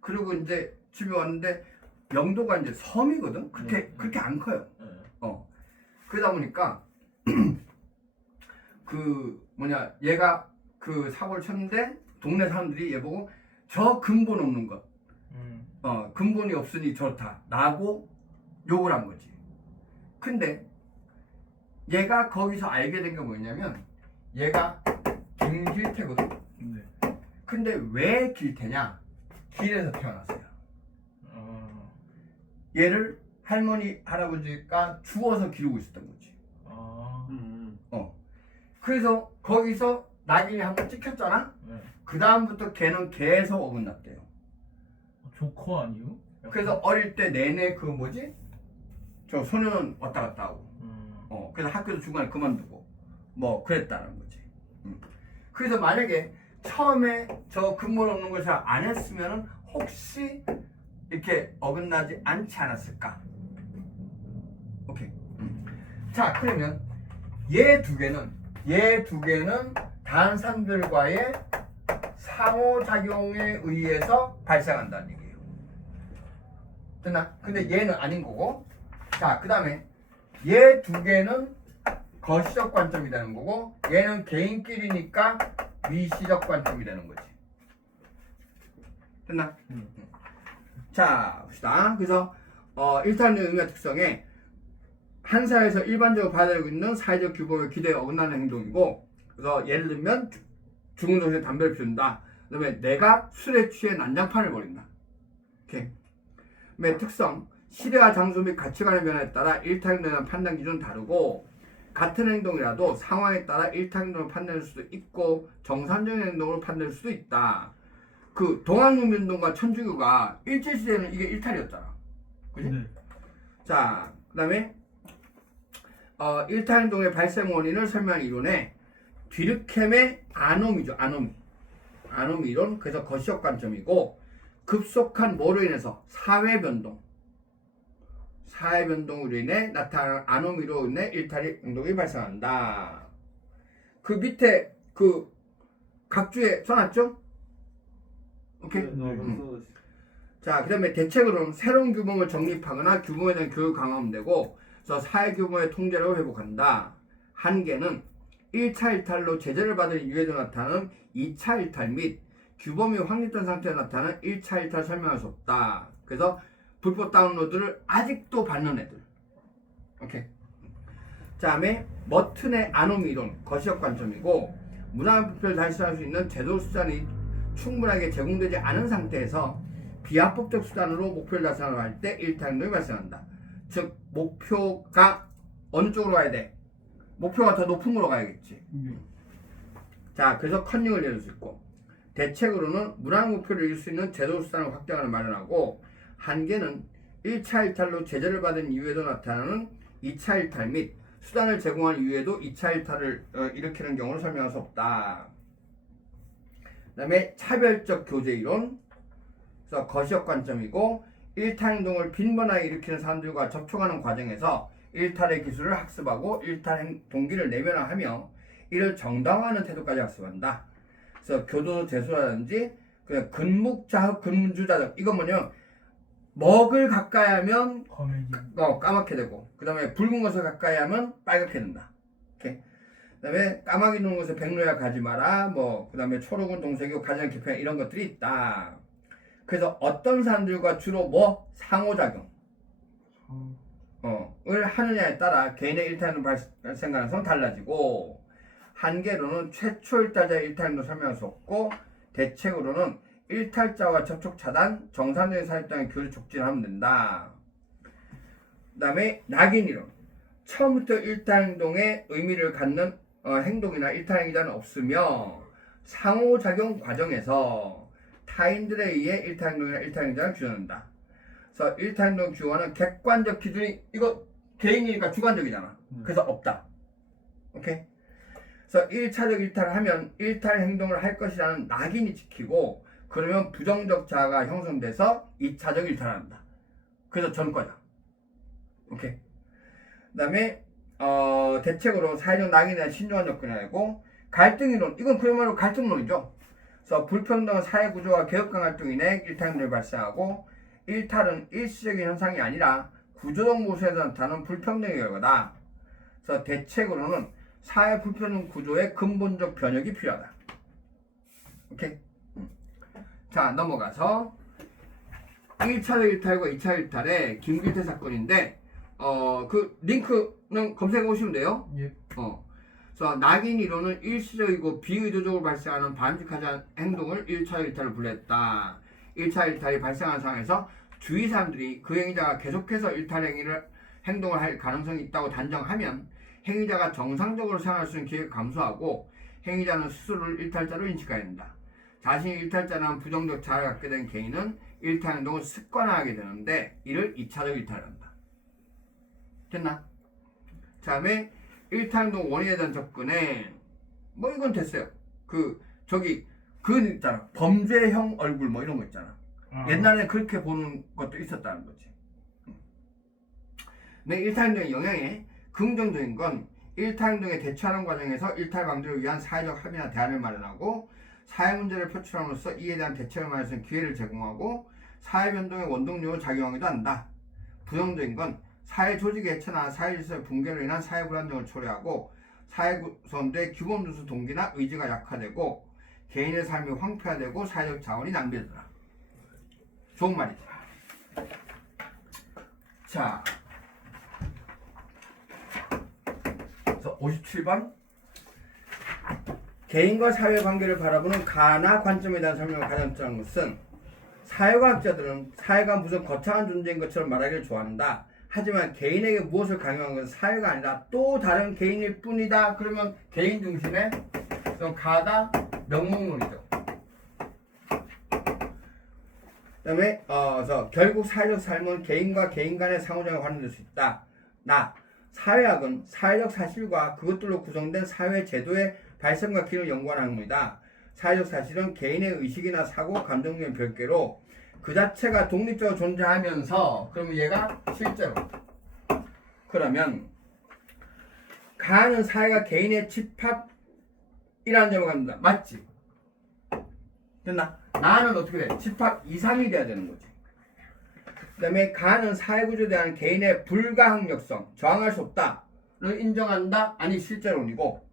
그리고 이제 집에 왔는데 영도가 이제 섬이거든. 그렇게 안 커요. 그러다 보니까 그 뭐냐 얘가 그 사고를 쳤는데 동네 사람들이 얘 보고 저 근본 없는 것, 근본이 없으니 저렇다라고 욕을 한 거지. 근데 얘가 거기서 알게 된 게 뭐냐면 얘가 김길태거든. 근데 왜 길태냐? 길에서 태어났어요. 얘를 할머니 할아버지가 주워서 기르고 있었던 거지. 그래서 거기서 낙인이 한번 찍혔잖아. 그 다음부터 걔는 계속 어긋났대요. 조커 아니요? 그래서 어릴 때 내내 그 뭐지? 저 소년 왔다 갔다 하고. 그래서 학교도 중간에 그만두고 뭐 그랬다는 거지. 그래서 만약에 처음에 저 근본 없는 것을 안 했으면은 혹시 이렇게 어긋나지 않지 않았을까? 오케이. 자, 그러면 얘 두 개는 다른 사람들과의 상호작용에 의해서 발생한다는 얘기예요. 됐나? 근데 얘는 아닌 거고. 자, 그 다음에 얘 두 개는 거시적 관점이 되는 거고, 얘는 개인끼리니까 미시적 관점이 되는 거지. 됐나? 자, 봅시다. 그래서 일단은 의미와 특성에 한 사회에서 일반적으로 받아들이고 있는 사회적 규범의 기대에 어긋나는 행동이고, 그래서 예를 들면 죽은 동생에 담배를 피운다. 그다음에 내가 술에 취해 난장판을 벌인다. 이렇게 특성, 시대와 장소 및 가치관의 변화에 따라 일탈행동에 대한 판단 기준은 다르고 같은 행동이라도 상황에 따라 일탈행동을 판단할 수도 있고 정상적인 행동으로 판단할 수도 있다. 그 동학농민운동과 천주교가 일제시대에는 이게 일탈이었잖아. 그지? 네. 자, 그 다음에 일탈행동의 발생 원인을 설명한 이론에 뒤르켐의 아노미죠. 아노미 이론. 그래서 거시적 관점이고 급속한 뭐로 인해서 사회변동으로 인해 나타나는 아노미로 인해 일탈 행동이 발생한다. 그 밑에 그 각주에 써놨죠? 오케이? 자, 그 다음에 대책으로는 새로운 규범을 정립하거나 규범에 대한 교육을 강화하면 되고, 그래서 사회 규범의 통제력을 회복한다. 한계는 1차 일탈로 제재를 받은 이유에도 나타나는 2차 일탈 및 규범이 확립된 상태에 나타나는 1차 일탈을 설명할 수 없다. 그래서 불법 다운로드를 아직도 받는 애들. 오케이. 자, 다음에 머튼의 아노미 이론, 거시적 관점이고, 문화적 부패를 달성할 수 있는 제도 수단이 충분하게 제공되지 않은 상태에서 비합법적 수단으로 목표를 달성하려 할 때 일탈행동이 발생한다. 즉 목표가 어느 쪽으로 가야 돼? 목표가 더 높은 곳으로 가야겠지. 자, 그래서 컨닝을 내릴 수 있고, 대책으로는 문화적 목표를 이룰 수 있는 제도 수단을 확장하는 마련하고, 한계는 1차 일탈로 제재를 받은 이후에도 나타나는 2차 일탈 및 수단을 제공한 이후에도 2차 일탈을 일으키는 경우를 설명할 수 없다. 그 다음에 차별적 교제 이론, 그래서 거시적 관점이고, 일탈 행동을 빈번하게 일으키는 사람들과 접촉하는 과정에서 일탈의 기술을 학습하고 일탈 동기를 내면화하며 이를 정당화하는 태도까지 학습한다. 그래서 교도 재수라든지 그냥 근묵자흑 근주자적, 이건 뭐냐면 먹을 가까이 하면 까맣게 되고, 그 다음에 붉은 것을 가까이 하면 빨갛게 된다. 오케이? 그 다음에 까마귀 노는 곳에 백로야 가지 마라, 그 다음에 초록은 동색이고 가장 개편, 이런 것들이 있다. 그래서 어떤 사람들과 주로 상호작용 을 하느냐에 따라 개인의 일탈행동 발생 가능성은 달라지고, 한계로는 최초 일탈자의 일탈행동을 설명할 수 없고, 대책으로는 일탈자와 접촉 차단, 정상적인 사회장의 교류 촉진하면 된다. 그 다음에 낙인 이론, 처음부터 일탈행동에 의미를 갖는 행동이나 일탈행위자는 없으며 상호작용 과정에서 타인들에 의해 일탈행동이나 일탈행위자를 규정한다. 그래서 일탈행동 규정하는 객관적 기준이, 이거 개인이니까 주관적이잖아. 그래서 없다. 오케이? 그래서 1차적 일탈을 하면 일탈 행동을 할 것이라는 낙인이 찍히고, 그러면 부정적 자아가 형성돼서 2차적 일탈을 한다. 그래서 전과자. 오케이? 그 다음에 대책으로 사회적 낙인에 대한 신중한 접근이고, 갈등이론, 이건 그야말로 갈등론이죠. 그래서 불평등한 사회 구조와 개혁관 갈등으로 인해 일탈행동이 발생하고, 일탈은 일시적인 현상이 아니라 구조적 모습에서 나타나는 불평등의 결과다. 그래서 대책으로는 사회 불평등 구조의 근본적 변혁이 필요하다. 오케이? 자, 넘어가서 1차 일탈과 2차 일탈의 김길태 사건인데, 그 링크는 검색해 보시면 돼요. 예. 그래서 낙인 이론은 일시적이고 비의도적으로 발생하는 바람직하지 않은 행동을 1차 일탈을 분류했다. 1차 일탈이 발생한 상황에서 주위 사람들이 그 행위자가 계속해서 일탈 행동을 할 가능성이 있다고 단정하면 행위자가 정상적으로 생활할 수 있는 기회를 감수하고 행위자는 스스로를 일탈자로 인식해야 된다. 자신이 일탈자라는 부정적 자아를 갖게 된 개인은 일탈 행동을 습관화하게 되는데 이를 2차적 일탈을 한다. 됐나? 그 다음에 일탈 행동 원인에 대한 접근에 이건 됐어요. 그 있잖아. 범죄형 얼굴 이런 거 있잖아. 옛날에 그렇게 보는 것도 있었다는 거지. 네, 일탈 행동의 영향에 긍정적인 건 일탈 행동에 대처하는 과정에서 일탈 방지를 위한 사회적 합의나 대안을 마련하고 사회 문제를 표출함으로써 이에 대한 대책을 마련할 수 있는 기회를 제공하고 사회 변동의 원동력으로 작용하기도 한다. 부정적인 건 사회 조직의 해체나 사회 질서의 붕괴로 인한 사회 불안정을 초래하고 사회 구성원들의 규범 준수 동기나 의지가 약화되고 개인의 삶이 황폐화되고 사회적 자원이 낭비되더라. 좋은 말이지. 자, 그래서 57번 개인과 사회 관계를 바라보는 가나 관점에 대한 설명을 가장 중요한 것은 사회과학자들은 사회가 무슨 거창한 존재인 것처럼 말하기를 좋아한다. 하지만 개인에게 무엇을 강요한 것은 사회가 아니라 또 다른 개인일 뿐이다. 그러면 개인 중심의 그럼 가다 명목론이죠. 그다음에 그래서 결국 사회적 삶은 개인과 개인 간의 상호작용을 환원될 수 있다. 사회학은 사회적 사실과 그것들로 구성된 사회 제도의 발생과 기능을 연구하는 학문이다. 사회적 사실은 개인의 의식이나 사고, 감정 등의 별개로 그 자체가 독립적으로 존재하면서 그러면 얘가 실제로 그러면 가는 사회가 개인의 집합이라는 점을 갖는다. 맞지? 됐나? 나는 어떻게 돼? 집합 이상이 돼야 되는 거지. 그 다음에 가는 사회구조에 대한 개인의 불가항력성, 저항할 수 없다를 인정한다? 아니 실제론이고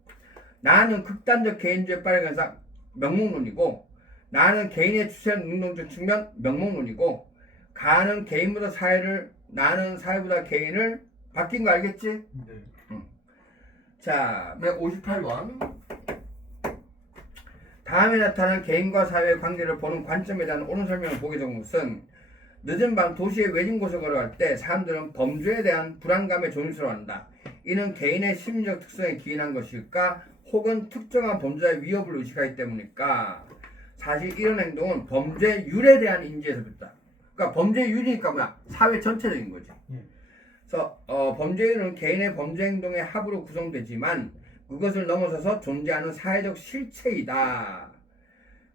나는 극단적 개인주의 빨간사 명목론이고 나는 개인의 추세는 능동적 측면 명목론이고 가는 개인보다 사회를 나는 사회보다 개인을 바뀐 거 알겠지? 네. 자, 58번 다음에 나타난 개인과 사회의 관계를 보는 관점에 대한 옳은 설명을 보게 된 것은 늦은 밤 도시의 외진 곳을 걸어갈 때 사람들은 범죄에 대한 불안감에 조심스러워한다. 이는 개인의 심리적 특성에 기인한 것일까 혹은 특정한 범죄의 위협을 의식하기 때문일까. 사실 이런 행동은 범죄율에 대한 인지에서 빗다. 그러니까 범죄율이니까 뭐야? 사회 전체적인 거지. 그래서 범죄율은 개인의 범죄 행동의 합으로 구성되지만 그것을 넘어서서 존재하는 사회적 실체이다.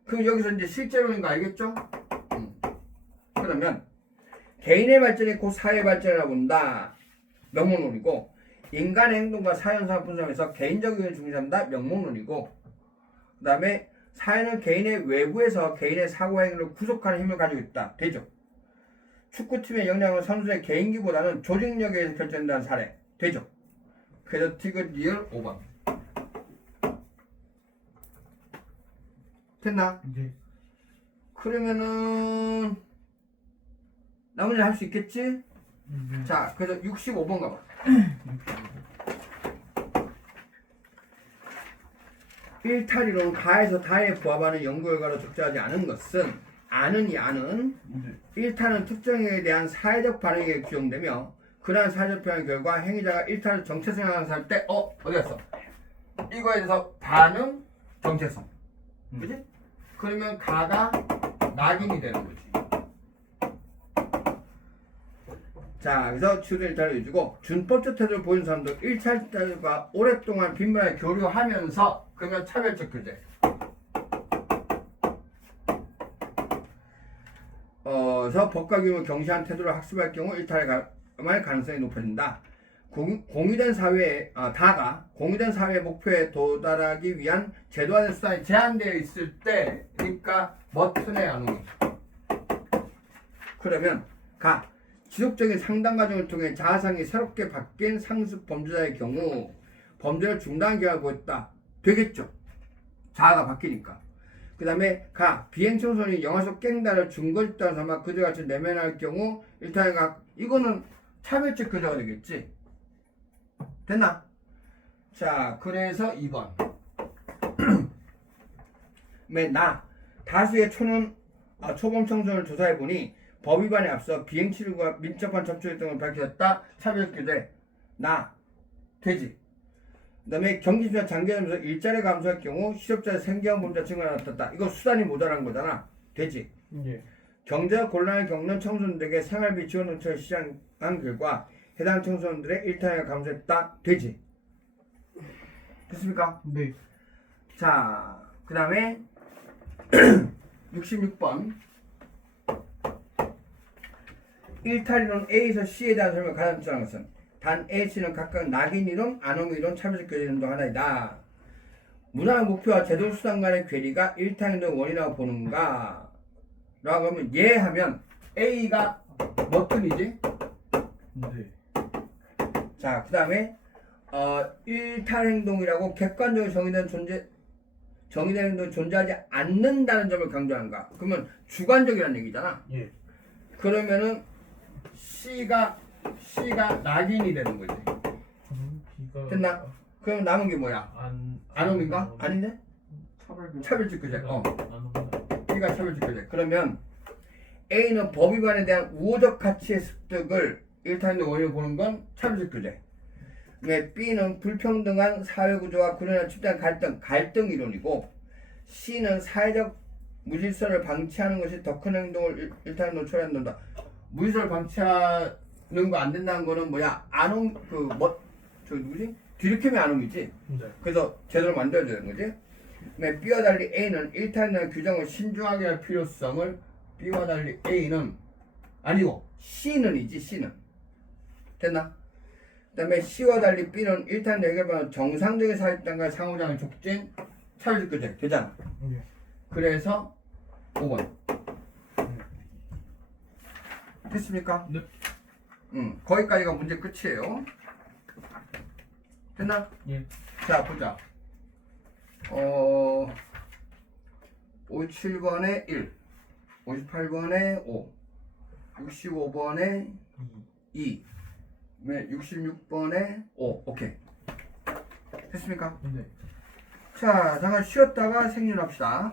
그럼 여기서 이제 실제로인 거 알겠죠? 그러면 개인의 발전이 곧 사회 발전이라고 본다. 명목론이고 인간의 행동과 사회 현상을 분석해서 개인적 의견을 중시한다. 명목론이고 그 다음에 사회는 개인의 외부에서 개인의 사고 행위를 구속하는 힘을 가지고 있다. 되죠? 축구팀의 역량은 선수의 개인기보다는 조직력에 의해서 결정된다는 사례. 되죠? 그래서 티귿 리얼 5번. 됐나? 네. 그러면은 나머지 할 수 있겠지? 자, 그래서 65번 가봐. 일탈이론 가에서 다에 부합하는 연구 결과로 적절하지 않은 것은 아는 일탈은 특정행위에 대한 사회적 반응에 규정되며 그러한 사회적 변화의 결과 행위자가 일탈을 정체성에 항상할 때 어디 갔어? 이거에 대해서 반응 정체성. 그지? 그러면 가가 낙인이 되는 거지. 자, 그래서 주도 일탈을 해주고 준법적 태도를 보이는 사람도 일탈자들과 오랫동안 빈번하게 교류하면서 그러면 차별적 교제. 그래서 법과 규범을 경시한 태도를 학습할 경우 일탈할 가능성이 높아진다. 공유된 사회에 다가 공유된 사회의 목표에 도달하기 위한 제도화된 수단이 제한되어 있을 때, 그러니까 머튼의 안웅이. 그러면 지속적인 상담 과정을 통해 자아상이 새롭게 바뀐 상습 범죄자의 경우 범죄를 중단한 경향을 보였다. 되겠죠. 자아가 바뀌니까. 그 다음에 비행 청소년이 영화 속 깽다를 증거 집단을 삼아 그들 같이 내면할 경우 일탈의 이거는 차별적 교제가 되겠지. 됐나? 자, 그래서 2번. 다수의 초범 청소년을 조사해보니 법 위반에 앞서 비행치료가 밀접한 접촉했던 걸 밝혀졌다. 차별적 교제. 되지. 그 다음에 경기지나 장기하면서 일자리 감소할 경우 실업자의 생계형 범죄 증가가 나타났다. 이거 수단이 모자란 거잖아. 되지. 예. 경제적 곤란을 겪는 청소년들에게 생활비 지원 정책을 시작한 결과 해당 청소년들의 일탈이 감소했다. 되지. 됐습니까? 네. 자, 그 다음에 66번. 일탈이론 A에서 C에 대한 설명을 가장 중요한 것은 단 A, C는 각각 낙인이론, 아노미이론, 차별적 교제이론 중 하나이다. 문화의 목표와 제도 수단 간의 괴리가 일탈이론의 원인이라고 보는가? 라고 하면 하면 A가 머튼이지? 네. 자, 그 다음에 일탈 행동이라고 객관적으로 정의된 행동이 존재하지 않는다는 점을 강조하는가? 그러면 주관적이라는 얘기잖아. 예. 그러면은 C가 낙인이 되는 거지. 비가 됐나? 그럼 남은 게 뭐야? 아놈인가? 아닌데? 차별적 교제. 안 옵니다. B가 차별적 교제. 그러면 A는 법 위반에 대한 우호적 가치의 습득을 일탈적 원인을 보는 건 차별적 교제. 왜 B는 불평등한 사회구조와 그로 집단 갈등 이론이고, C는 사회적 무질서를 방치하는 것이 더 큰 행동을 일탈적으로 초래한다. 무질서를 방치하는 거 안 된다는 거는 뭐야? 저기 누구지? 뒤리캠이 안옴이지. 네. 그래서 제대로 만들어야 되는 거지. 네, B와 달리 A는 일탈적 규정을 신중하게 할 필요성을 B와 달리 A는 아니고 C는이지. C는 됐나? 그 다음에 C와 달리 B는 일탈적 해결방은 정상적인 사회집단과 상호작용이 촉진 차별적 교제 되잖아. 네. 그래서 5번 됐습니까? 네. 거기까지가 문제 끝이에요. 됐나? 예. 자 보자. 57번에 1, 58번에 5, 65번에 2, 66번에 5. 오케이. 됐습니까? 네. 자, 잠깐 쉬었다가 생략합시다.